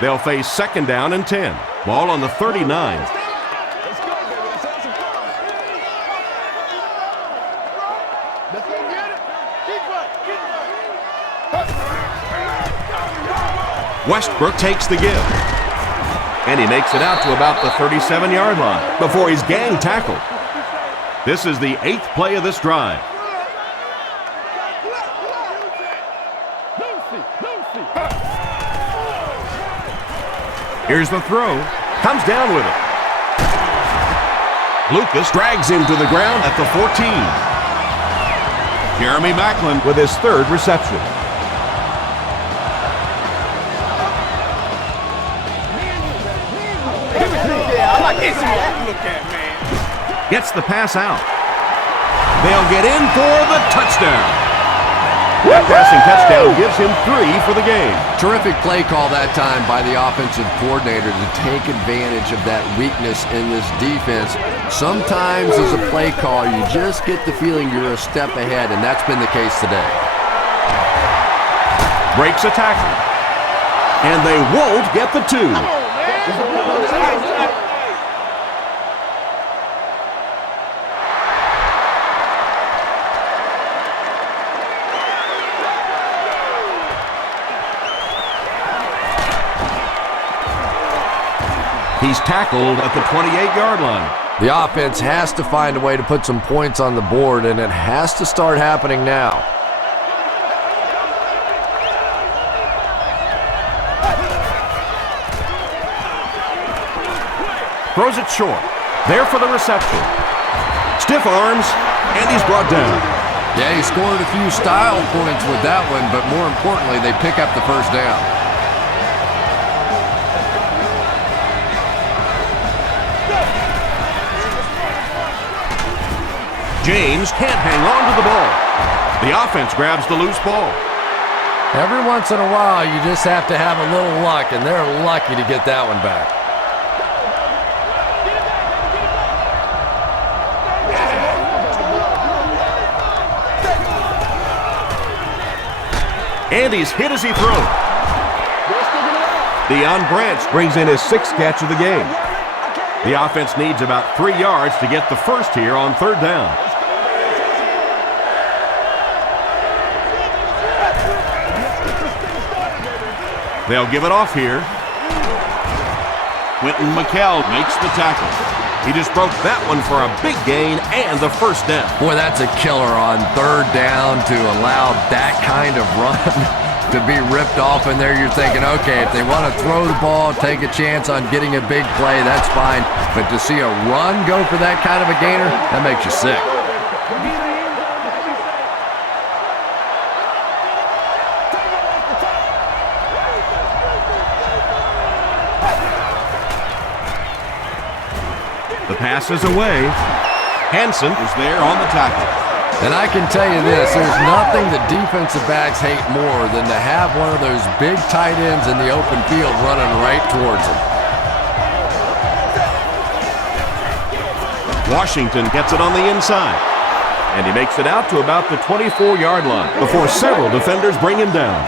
They'll face 2nd down and 10. Ball on the 39. Westbrook takes the give. And he makes it out to about the 37-yard line before he's gang tackled. This is the 8th play of this drive. Here's the throw. Comes down with it. Lucas drags him to the ground at the 14. Jeremy Maclin with his 3rd reception. Gets the pass out. They'll get in for the touchdown. That passing touchdown gives him 3 for the game. Terrific play call that time by the offensive coordinator to take advantage of that weakness in this defense. Sometimes as a play call, you just get the feeling you're a step ahead, and that's been the case today. Breaks a tackle. And they won't get the 2. He's tackled at the 28-yard line. The offense has to find a way to put some points on the board, and it has to start happening now. Throws it short. There for the reception. Stiff arms, and he's brought down. Yeah, he scored a few style points with that one, but more importantly, they pick up the first down. James can't hang on to the ball. The offense grabs the loose ball. Every once in a while, you just have to have a little luck, and they're lucky to get that one back. And he's hit as he throws. Deion Branch brings in his 6th catch of the game. The offense needs about 3 yards to get the first here on 3rd down. They'll give it off here. Quentin McKell makes the tackle. He just broke that one for a big gain and the first down. Boy, that's a killer on 3rd down to allow that kind of run to be ripped off in there. You're thinking, okay, if they want to throw the ball, take a chance on getting a big play, that's fine. But to see a run go for that kind of a gainer, that makes you sick. The pass is away. Hansen is there on the tackle. And I can tell you this, there's nothing the defensive backs hate more than to have one of those big tight ends in the open field running right towards them. Washington gets it on the inside. And he makes it out to about the 24-yard line before several defenders bring him down.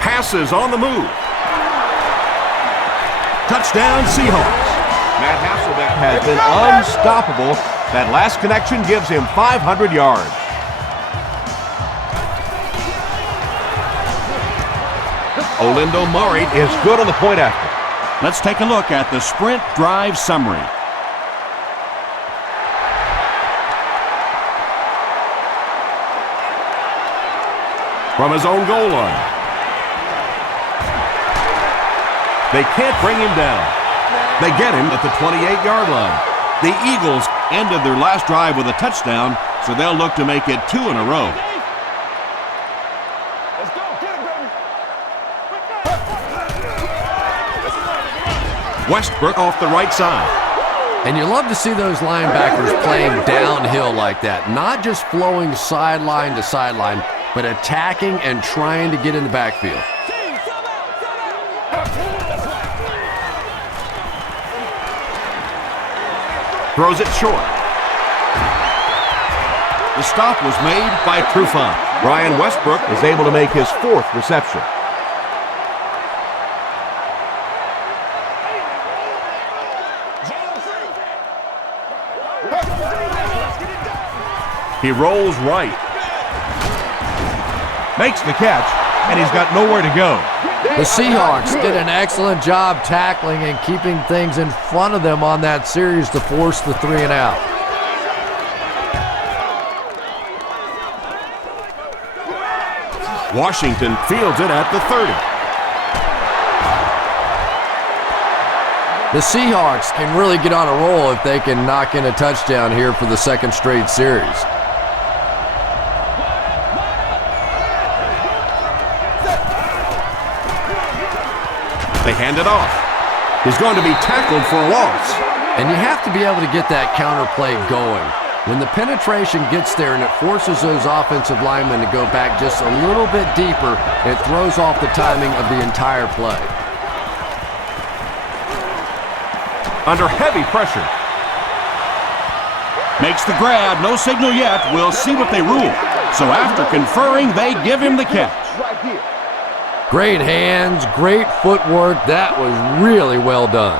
Passes on the move. Touchdown, Seahawks. Matt Hasselbeck has been unstoppable. That last connection gives him 500 yards. Olindo Murray is good on the point after. Let's take a look at the sprint drive summary. From his own goal line. They can't bring him down. They get him at the 28-yard line. The Eagles ended their last drive with a touchdown, so they'll look to make it 2 in a row. Westbrook off the right side. And you love to see those linebackers playing downhill like that, not just flowing sideline to sideline, but attacking and trying to get in the backfield. Throws it short. The stop was made by Trufant. Brian Westbrook is able to make his 4th reception. He rolls right. Makes the catch, and he's got nowhere to go. The Seahawks did an excellent job tackling and keeping things in front of them on that series to force the 3 and out. Washington fields it at the 30. The Seahawks can really get on a roll if they can knock in a touchdown here for the 2nd straight series. They hand it off. He's going to be tackled for a loss. And you have to be able to get that counter play going. When the penetration gets there and it forces those offensive linemen to go back just a little bit deeper, it throws off the timing of the entire play. Under heavy pressure. Makes the grab. No signal yet. We'll see what they rule. So after conferring, they give him the catch. Great hands, great footwork. That was really well done.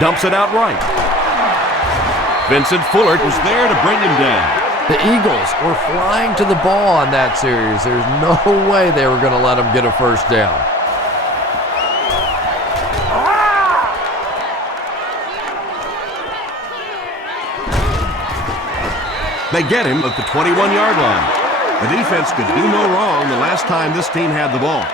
Dumps it out right. Vincent Fuller was there to bring him down. The Eagles were flying to the ball on that series. There's no way they were going to let them get a first down. They get him at the 21-yard line. The defense could do no wrong the last time this team had the ball.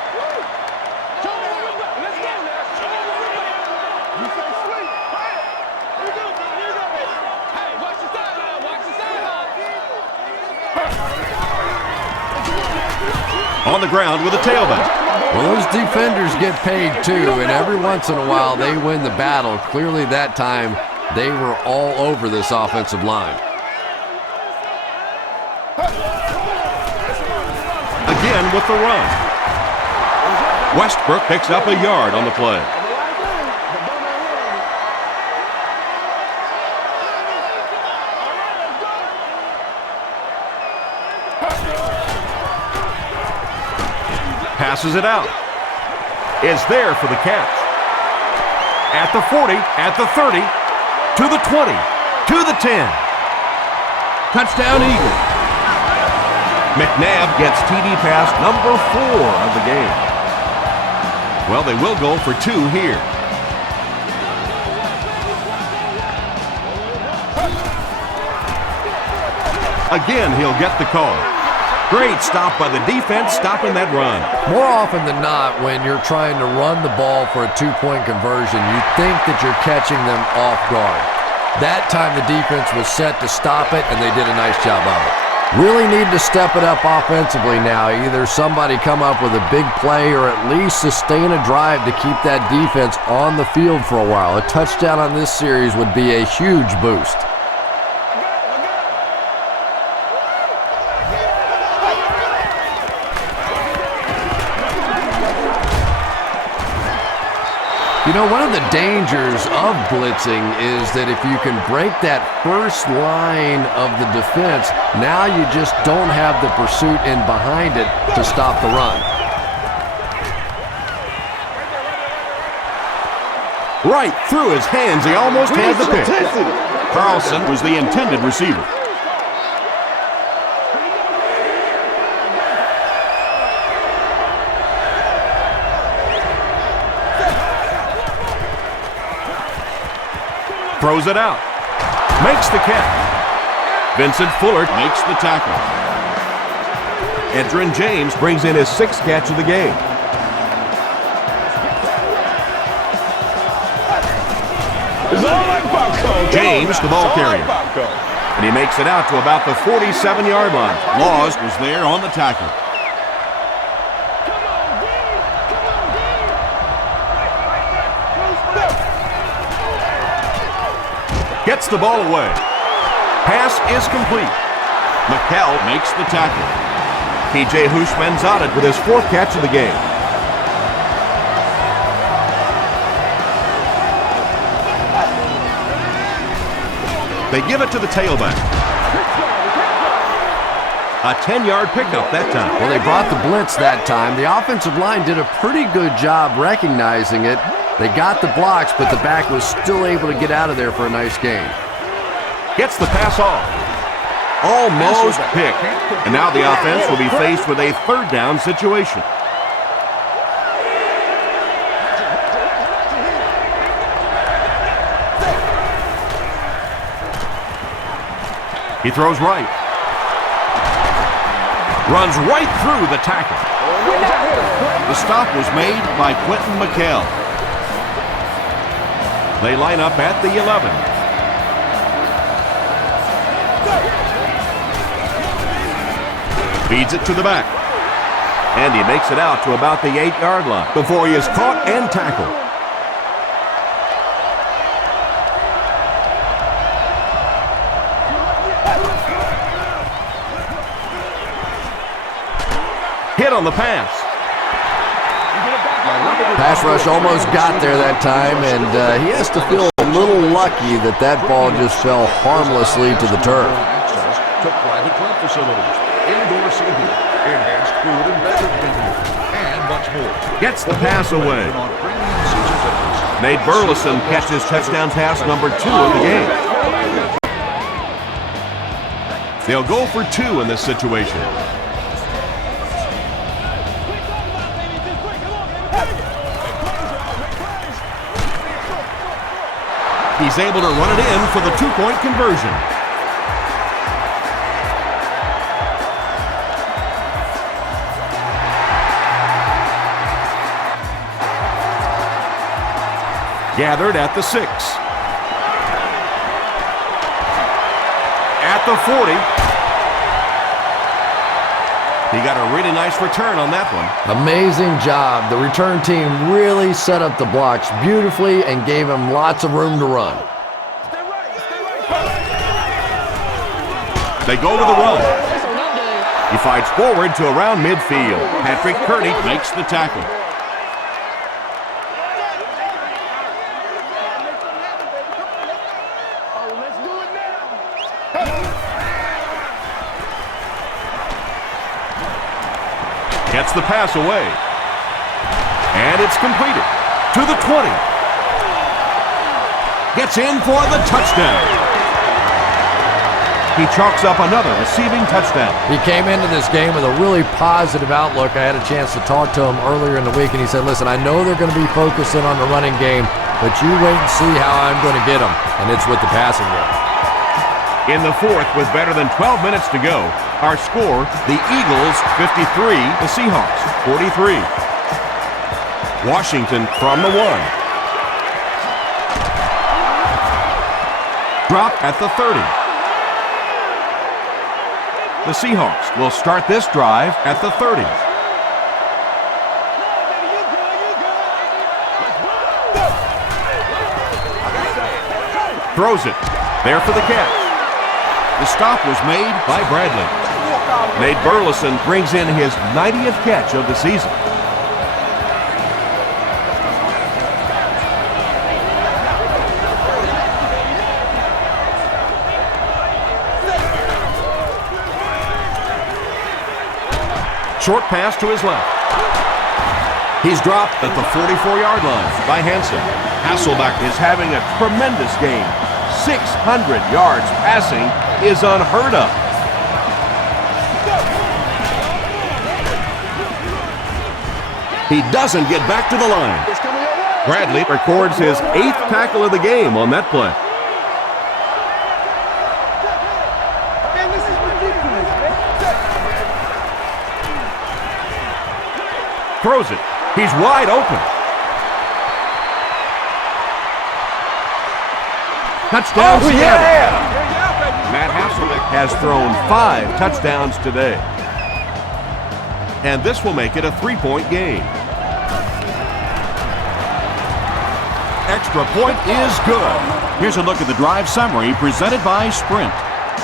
On the ground with a tailback. Well, those defenders get paid too, and every once in a while they win the battle. Clearly that time they were all over this offensive line. Again with the run. Westbrook picks up a yard on the play. Passes it out. Is there for the catch. At the 40, at the 30, to the 20, to the 10. Touchdown Eagles. McNabb gets TD pass number 4 of the game. Well, they will go for 2 here. Again, he'll get the call. Great stop by the defense, stopping that run. More often than not, when you're trying to run the ball for a 2-point conversion, you think that you're catching them off guard. That time the defense was set to stop it, and they did a nice job of it. Really need to step it up offensively now. Either somebody come up with a big play or at least sustain a drive to keep that defense on the field for a while. A touchdown on this series would be a huge boost. You know, one of the dangers of blitzing is that if you can break that first line of the defense, now you just don't have the pursuit in behind it to stop the run. Right through his hands, he almost had the pick. Carlson was the intended receiver. Throws it out. Makes the catch. Vincent Fuller makes the tackle. Edgerrin James brings in his 6th catch of the game. James, the ball carrier. And he makes it out to about the 47-yard line. Laws was there on the tackle. Gets the ball away. Pass is complete. McCall makes the tackle. P.J. Houshmandzadeh with his 4th catch of the game. They give it to the tailback. A 10-yard pickup that time. Well, they brought the blitz that time. The offensive line did a pretty good job recognizing it. They got the blocks, but the back was still able to get out of there for a nice gain. Gets the pass off. Almost picked. And now the offense will be faced with a 3rd down situation. He throws right. Runs right through the tackle. The stop was made by Quentin McCall. They line up at the 11. Feeds it to the back. And he makes it out to about the 8-yard line before he is caught and tackled. Hit on the pass. Pass rush almost got there that time, and he has to feel a little lucky that that ball just fell harmlessly to the turf. To private club facilities, indoor seating, enhanced food and beverage menu, and much more. Gets the pass away. Nate Burleson catches touchdown pass number 2 of the game. They'll go for 2 in this situation. He's able to run it in for the 2-point conversion. Gathered at the 6. At the 40. He got a really nice return on that one. Amazing job. The return team really set up the blocks beautifully and gave him lots of room to run. They go to the run. He fights forward to around midfield. Patrick Kearney makes the tackle. Gets the pass away. And it's completed. To the 20. Gets in for the touchdown. He chalks up another receiving touchdown. He came into this game with a really positive outlook. I had a chance to talk to him earlier in the week, and he said, listen, I know they're going to be focusing on the running game, but you wait and see how I'm going to get them. And it's with the passing game. In the 4th, with better than 12 minutes to go, our score, the Eagles 53, the Seahawks 43. Washington from the 1. Drop at the 30. The Seahawks will start this drive at the 30. Throws it. There for the catch. The stop was made by Bradley. Nate Burleson brings in his 90th catch of the season. Short pass to his left. He's dropped at the 44-yard line by Hansen. Hasselbeck is having a tremendous game. 600 yards passing is unheard of. He doesn't get back to the line. Bradley records his 8th tackle of the game on that play. Throws it. He's wide open. Touchdown, Seattle. Matt Hasselbeck has thrown 5 touchdowns today. And this will make it a 3-point game. Extra point is good. Here's a look at the drive summary presented by Sprint.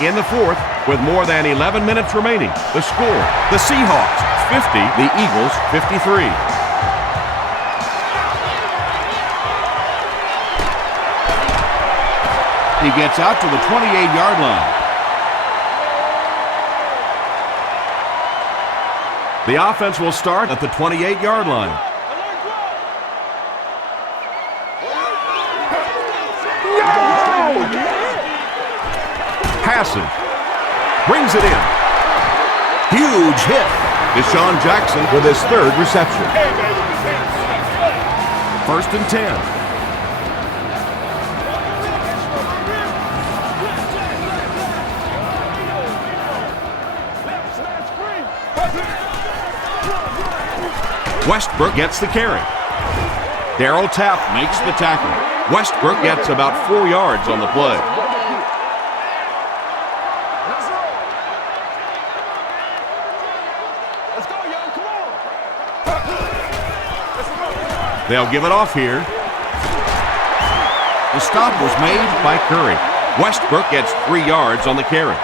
In the 4th, with more than 11 minutes remaining, the score, the Seahawks 50, the Eagles 53. He gets out to the 28-yard line. The offense will start at the 28-yard line. Passes. Brings it in. Huge hit. Deshaun Jackson with his 3rd reception. 1st and 10. Westbrook gets the carry. Darryl Tapp makes the tackle. Westbrook gets about 4 yards on the play. They'll give it off here. The stop was made by Curry. Westbrook gets 3 yards on the carry.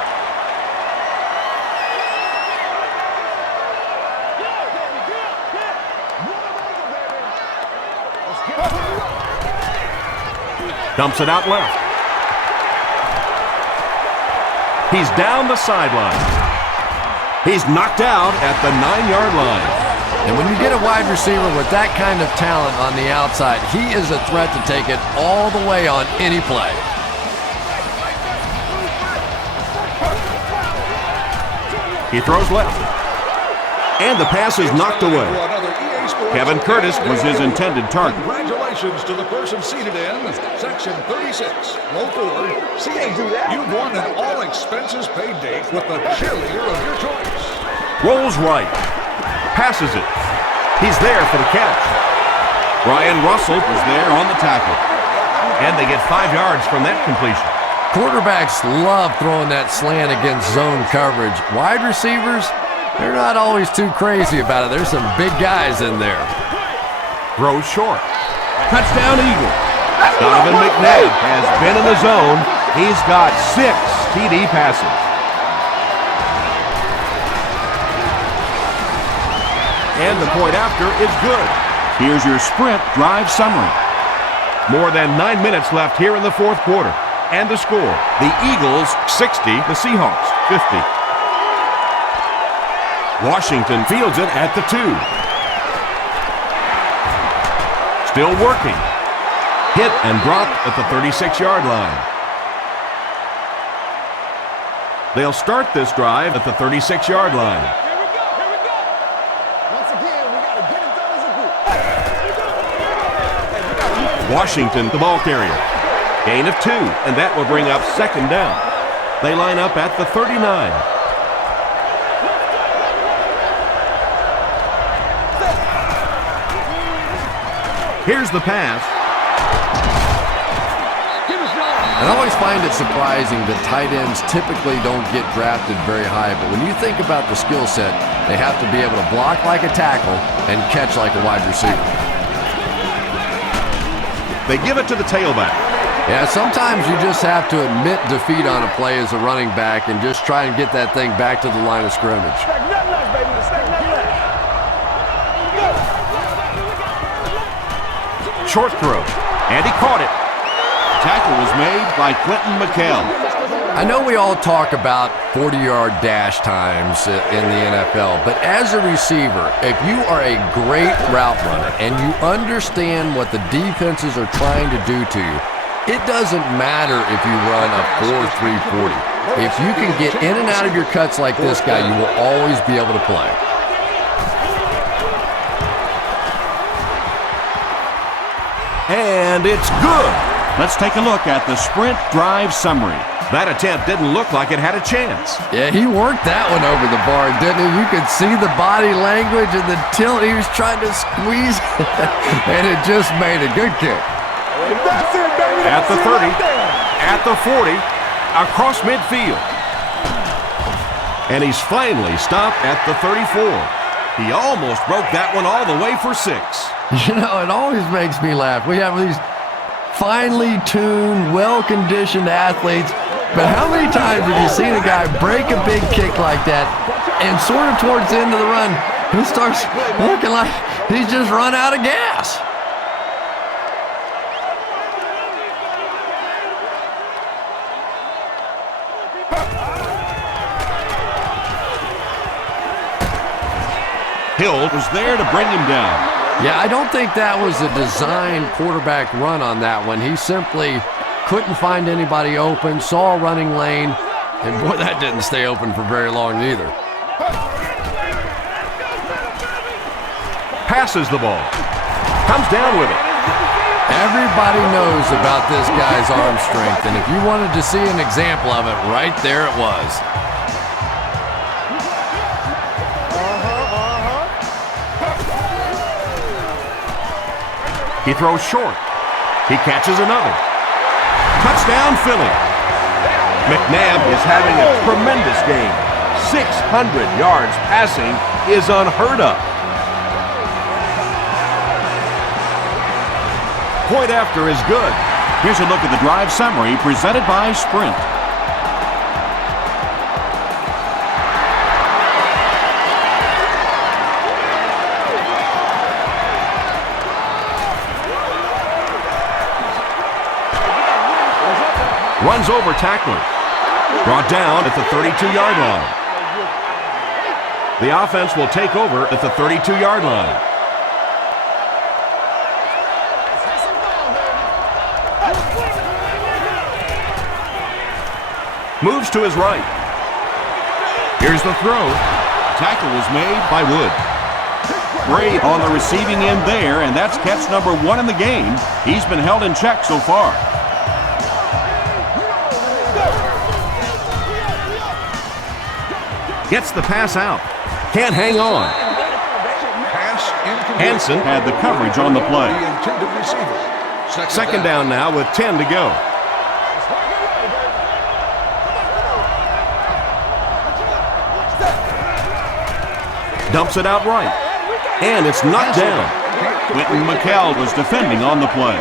Dumps it out left. He's down the sideline. He's knocked out at the 9-yard line. And when you get a wide receiver with that kind of talent on the outside, he is a threat to take it all the way on any play. He throws left. And the pass is knocked away. Kevin Curtis was his intended target. Congratulations to the person seated in Section 36, Row 4, C8. You've won an all-expenses-paid date with the cheerleader of your choice. Rolls right. Passes it. He's there for the catch. Brian Russell was there on the tackle. And they get 5 yards from that completion. Quarterbacks love throwing that slant against zone coverage. Wide receivers, they're not always too crazy about it. There's some big guys in there. Throws short. Touchdown Eagle. Donovan McNabb has been in the zone. He's got 6 TD passes. And the point after is good. Here's your sprint drive summary. More than 9 minutes left here in the fourth quarter. And the score, the Eagles 60, the Seahawks 50. Washington fields it at the 2. Still working. Hit and dropped at the 36-yard line. They'll start this drive at the 36-yard line. Washington, the ball carrier. Gain of 2, and that will bring up second down. They line up at the 39. Here's the pass. I always find it surprising that tight ends typically don't get drafted very high, but when you think about the skill set, they have to be able to block like a tackle and catch like a wide receiver. They give it to the tailback. Yeah, sometimes you just have to admit defeat on a play as a running back and just try and get that thing back to the line of scrimmage. Short throw, and he caught it. Tackle was made by Clinton McKell. I know we all talk about 40-yard dash times in the NFL, but as a receiver, if you are a great route runner and you understand what the defenses are trying to do to you, it doesn't matter if you run a 4.340. If you can get in and out of your cuts like this guy, you will always be able to play. And it's good. Let's take a look at the sprint drive summary. That attempt didn't look like it had a chance. Yeah, he worked that one over the bar, didn't he? You could see the body language and the tilt. He was trying to squeeze, and it just made a good kick. That's it, baby. At the 30, at the 40, across midfield. And he's finally stopped at the 34. He almost broke that one all the way for 6. You know, it always makes me laugh. We have these finely tuned, well-conditioned athletes, but how many times have you seen a guy break a big kick like that and sort of towards the end of the run, he starts looking like he's just run out of gas? Hill was there to bring him down. Yeah, I don't think that was a designed quarterback run on that one. He simply couldn't find anybody open, saw a running lane, and boy, that didn't stay open for very long either. Passes the ball. Comes down with it. Everybody knows about this guy's arm strength, and if you wanted to see an example of it, right there it was. He throws short. He catches another. Touchdown, Philly. McNabb is having a tremendous game. 600 yards passing is unheard of. Point after is good. Here's a look at the drive summary presented by Sprint. Runs over tackler. Brought down at the 32-yard line. The offense will take over at the 32-yard line. Moves to his right. Here's the throw. Tackle was made by Wood. Great on the receiving end there, and that's catch number 1 in the game. He's been held in check so far. Gets the pass out. Can't hang on. Pass incomplete. Hansen had the coverage on the play. The intended receiver. Second down now with 10 to go. Dumps it out right. And it's knocked down. Quentin McKell was defending on the play.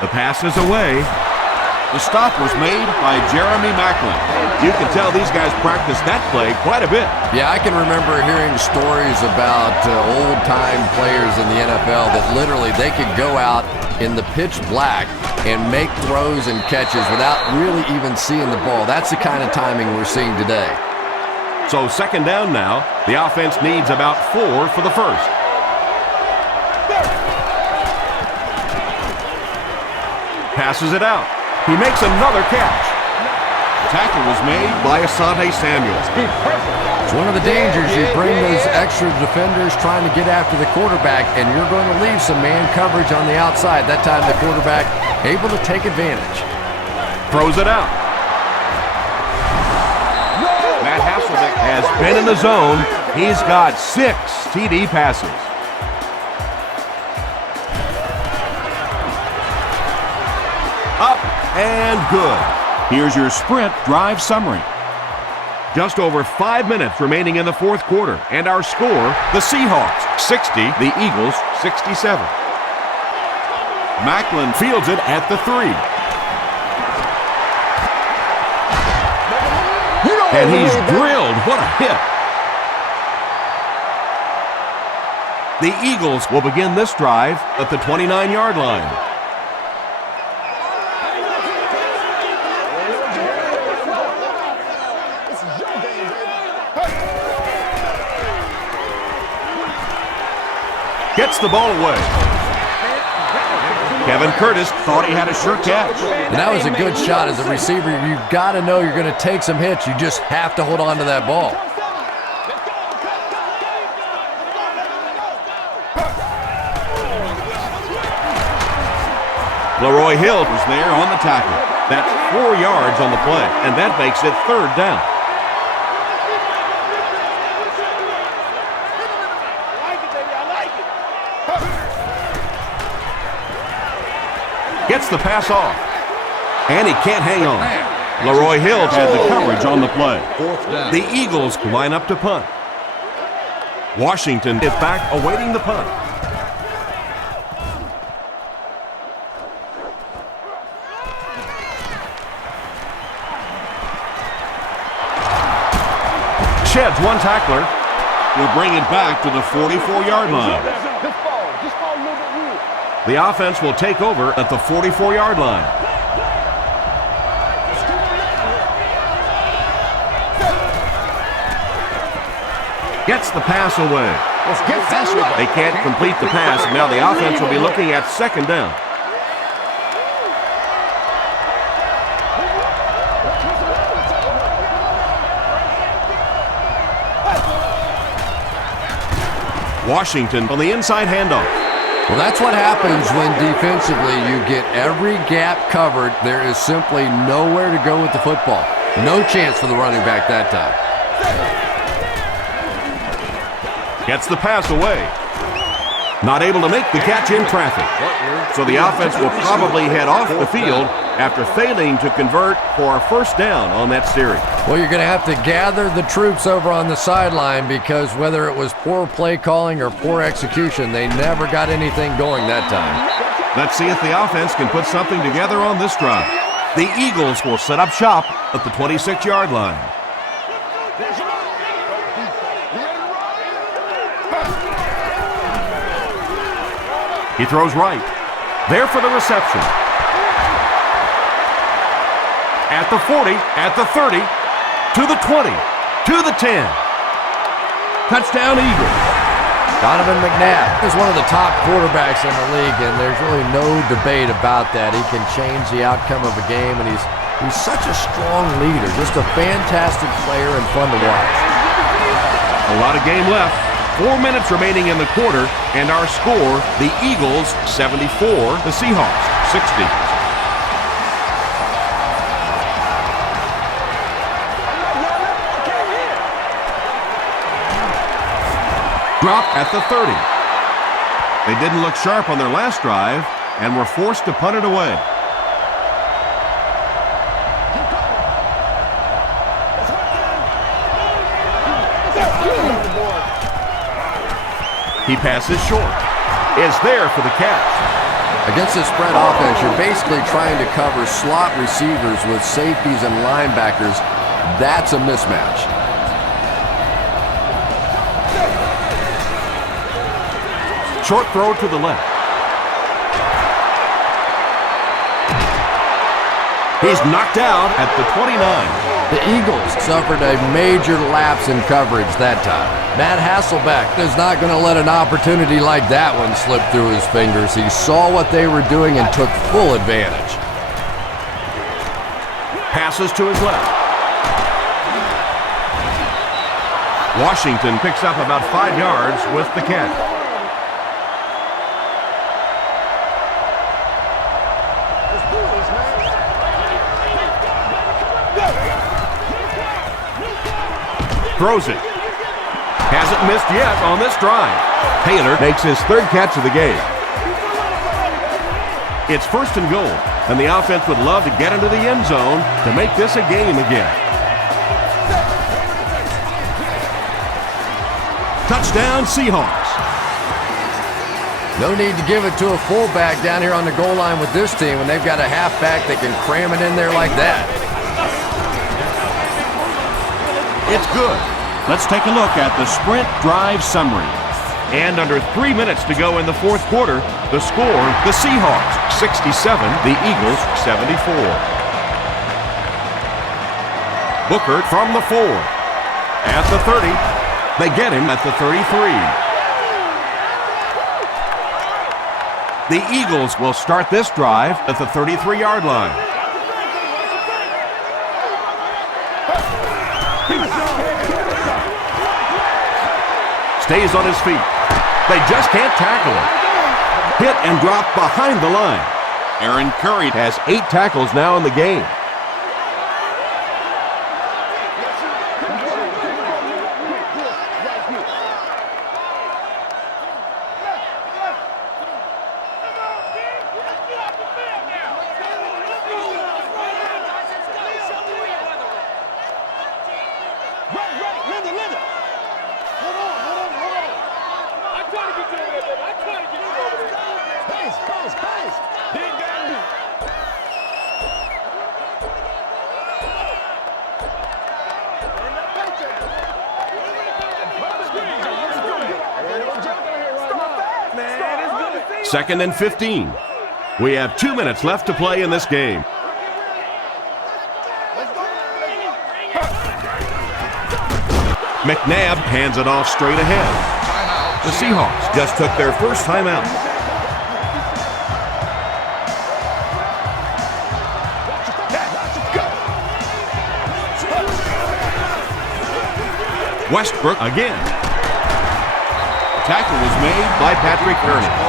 The pass is away. The stop was made by Jeremy Macklin. You can tell these guys practiced that play quite a bit. Yeah, I can remember hearing stories about old-time players in the NFL that literally they could go out in the pitch black and make throws and catches without really even seeing the ball. That's the kind of timing we're seeing today. So second down now. The offense needs about 4 for the first. Passes it out. He makes another catch. Tackle was made by Asante Samuel. It's one of the dangers. You bring those extra defenders trying to get after the quarterback, and you're going to leave some man coverage on the outside. That time the quarterback able to take advantage. Throws it out. Matt Hasselbeck has been in the zone. He's got 6 TD passes. Up and good. Here's your sprint drive summary. Just over 5 minutes remaining in the fourth quarter, and our score, the Seahawks 60, the Eagles 67. Macklin fields it at the 3. And he's drilled. What a hit. The Eagles will begin this drive at the 29-yard line. Gets the ball away. Kevin Curtis thought he had a sure catch. And that was a good shot as a receiver. You've got to know you're going to take some hits. You just have to hold on to that ball. Leroy Hill was there on the tackle. That's 4 yards on the play, and that makes it third down. Gets the pass off. And he can't hang on. Leroy Hill had the coverage on the play. The Eagles line up to punt. Washington is back awaiting the punt. Sheds one tackler. Will bring it back to the 44-yard line. The offense will take over at the 44-yard line. Gets the pass away. They can't complete the pass. Now the offense will be looking at second down. Washington on the inside handoff. Well, that's what happens when defensively you get every gap covered. There is simply nowhere to go with the football. No chance for the running back that time. Gets the pass away. Not able to make the catch in traffic. So the offense will probably head off the field after failing to convert for a first down on that series. Well, you're going to have to gather the troops over on the sideline because whether it was poor play calling or poor execution, they never got anything going that time. Let's see if the offense can put something together on this drive. The Eagles will set up shop at the 26-yard line. He throws right. There for the reception. At the 40, at the 30, to the 20, to the 10. Touchdown, Eagles. Donovan McNabb is one of the top quarterbacks in the league, and there's really no debate about that. He can change the outcome of a game, and he's such a strong leader, just a fantastic player and fun to watch. A lot of game left. 4 minutes remaining in the quarter, and our score, the Eagles 74, the Seahawks 60. Drop at the 30. They didn't look sharp on their last drive and were forced to punt it away. He passes short. Is there for the catch. Against this spread offense, you're basically trying to cover slot receivers with safeties and linebackers. That's a mismatch. Short throw to the left. He's knocked out at the 29. The Eagles suffered a major lapse in coverage that time. Matt Hasselbeck is not going to let an opportunity like that one slip through his fingers. He saw what they were doing and took full advantage. Passes to his left. Washington picks up about 5 yards with the catch. Throws it. Hasn't missed yet on this drive. Taylor makes his 3rd catch of the game. It's 1st and goal, and the offense would love to get into the end zone to make this a game again. Touchdown, Seahawks. No need to give it to a fullback down here on the goal line with this team when they've got a halfback that can cram it in there like that. It's good. Let's take a look at the sprint drive summary. And under 3 minutes to go in the 4th quarter, the score, the Seahawks 67, the Eagles 74. Booker from the 4. At the 30, they get him at the 33. The Eagles will start this drive at the 33-yard line. Stays on his feet. They just can't tackle him. Hit and drop behind the line. Aaron Curry has 8 tackles now in the game. Second and 15. We have 2 minutes left to play in this game. McNabb hands it off straight ahead. The Seahawks just took their first timeout. Westbrook again. Tackle was made by Patrick Kearney.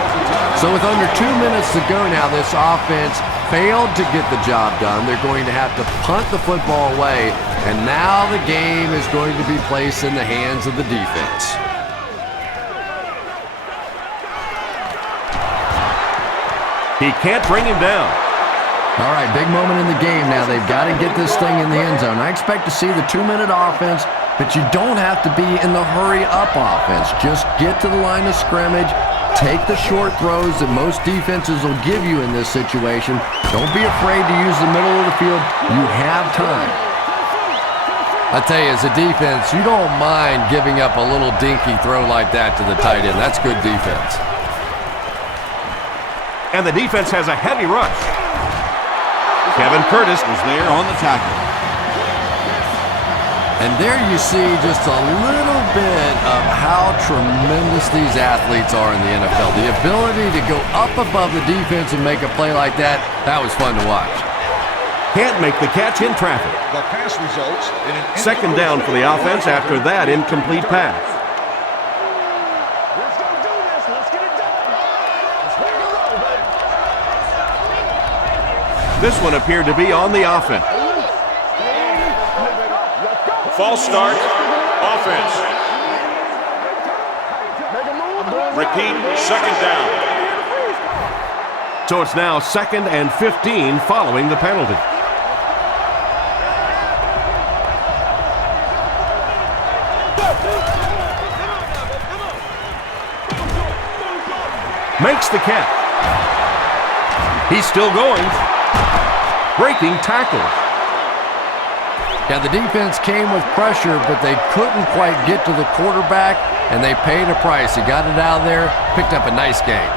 So with under 2 minutes to go now, this offense failed to get the job done. They're going to have to punt the football away, and now the game is going to be placed in the hands of the defense. He can't bring him down. All right, big moment in the game now. They've got to get this thing in the end zone. I expect to see the 2-minute offense, but you don't have to be in the hurry-up offense. Just get to the line of scrimmage. Take the short throws that most defenses will give you in this situation. Don't be afraid to use the middle of the field. You have time. I tell you, as a defense, you don't mind giving up a little dinky throw like that to the tight end. That's good defense. And the defense has a heavy rush. Kevin Curtis was there on the tackle. And there you see just a little bit of how tremendous these athletes are in the NFL. The ability to go up above the defense and make a play like that, that was fun to watch. Can't make the catch in traffic. The pass results in an Second down for the offense after that incomplete pass. Let's go do this. Let's get it done. Let's make it roll, baby. This one appeared to be on the offense. False start. Offense. Repeat. Second down. So it's now 2nd and 15 following the penalty. Makes the catch. He's still going. Breaking tackle. Yeah, the defense came with pressure, but they couldn't quite get to the quarterback, and they paid a price. He got it out of there, picked up a nice gain.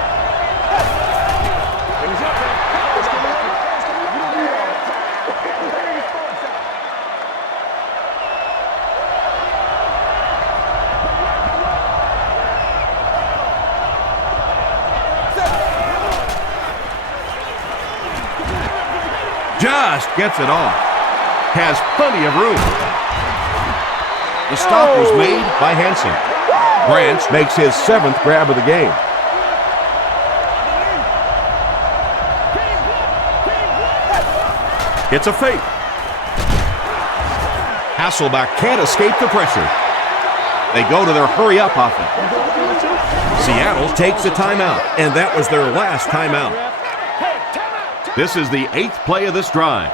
Just gets it off. Has plenty of room. The stop was made by Hansen. Branch makes his 7th grab of the game. It's a fake. Hasselbeck can't escape the pressure. They go to their hurry-up offense. Seattle takes a timeout, and that was their last timeout. This is the 8th play of this drive.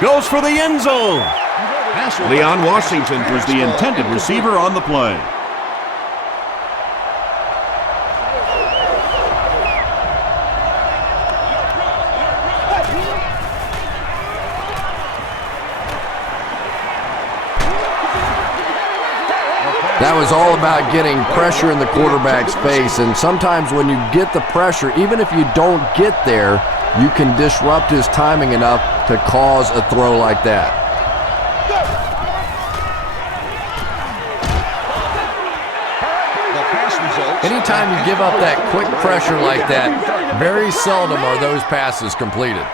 Goes for the end zone. Leon Washington was the intended receiver on the play. That was all about getting pressure in the quarterback's face, and sometimes when you get the pressure, even if you don't get there, you can disrupt his timing enough to cause a throw like that. Anytime you give up that quick pressure like that, very seldom are those passes completed.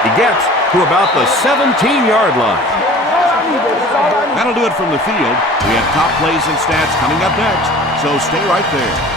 He gets to about the 17-yard line. That'll do it from the field. We have top plays and stats coming up next, so stay right there.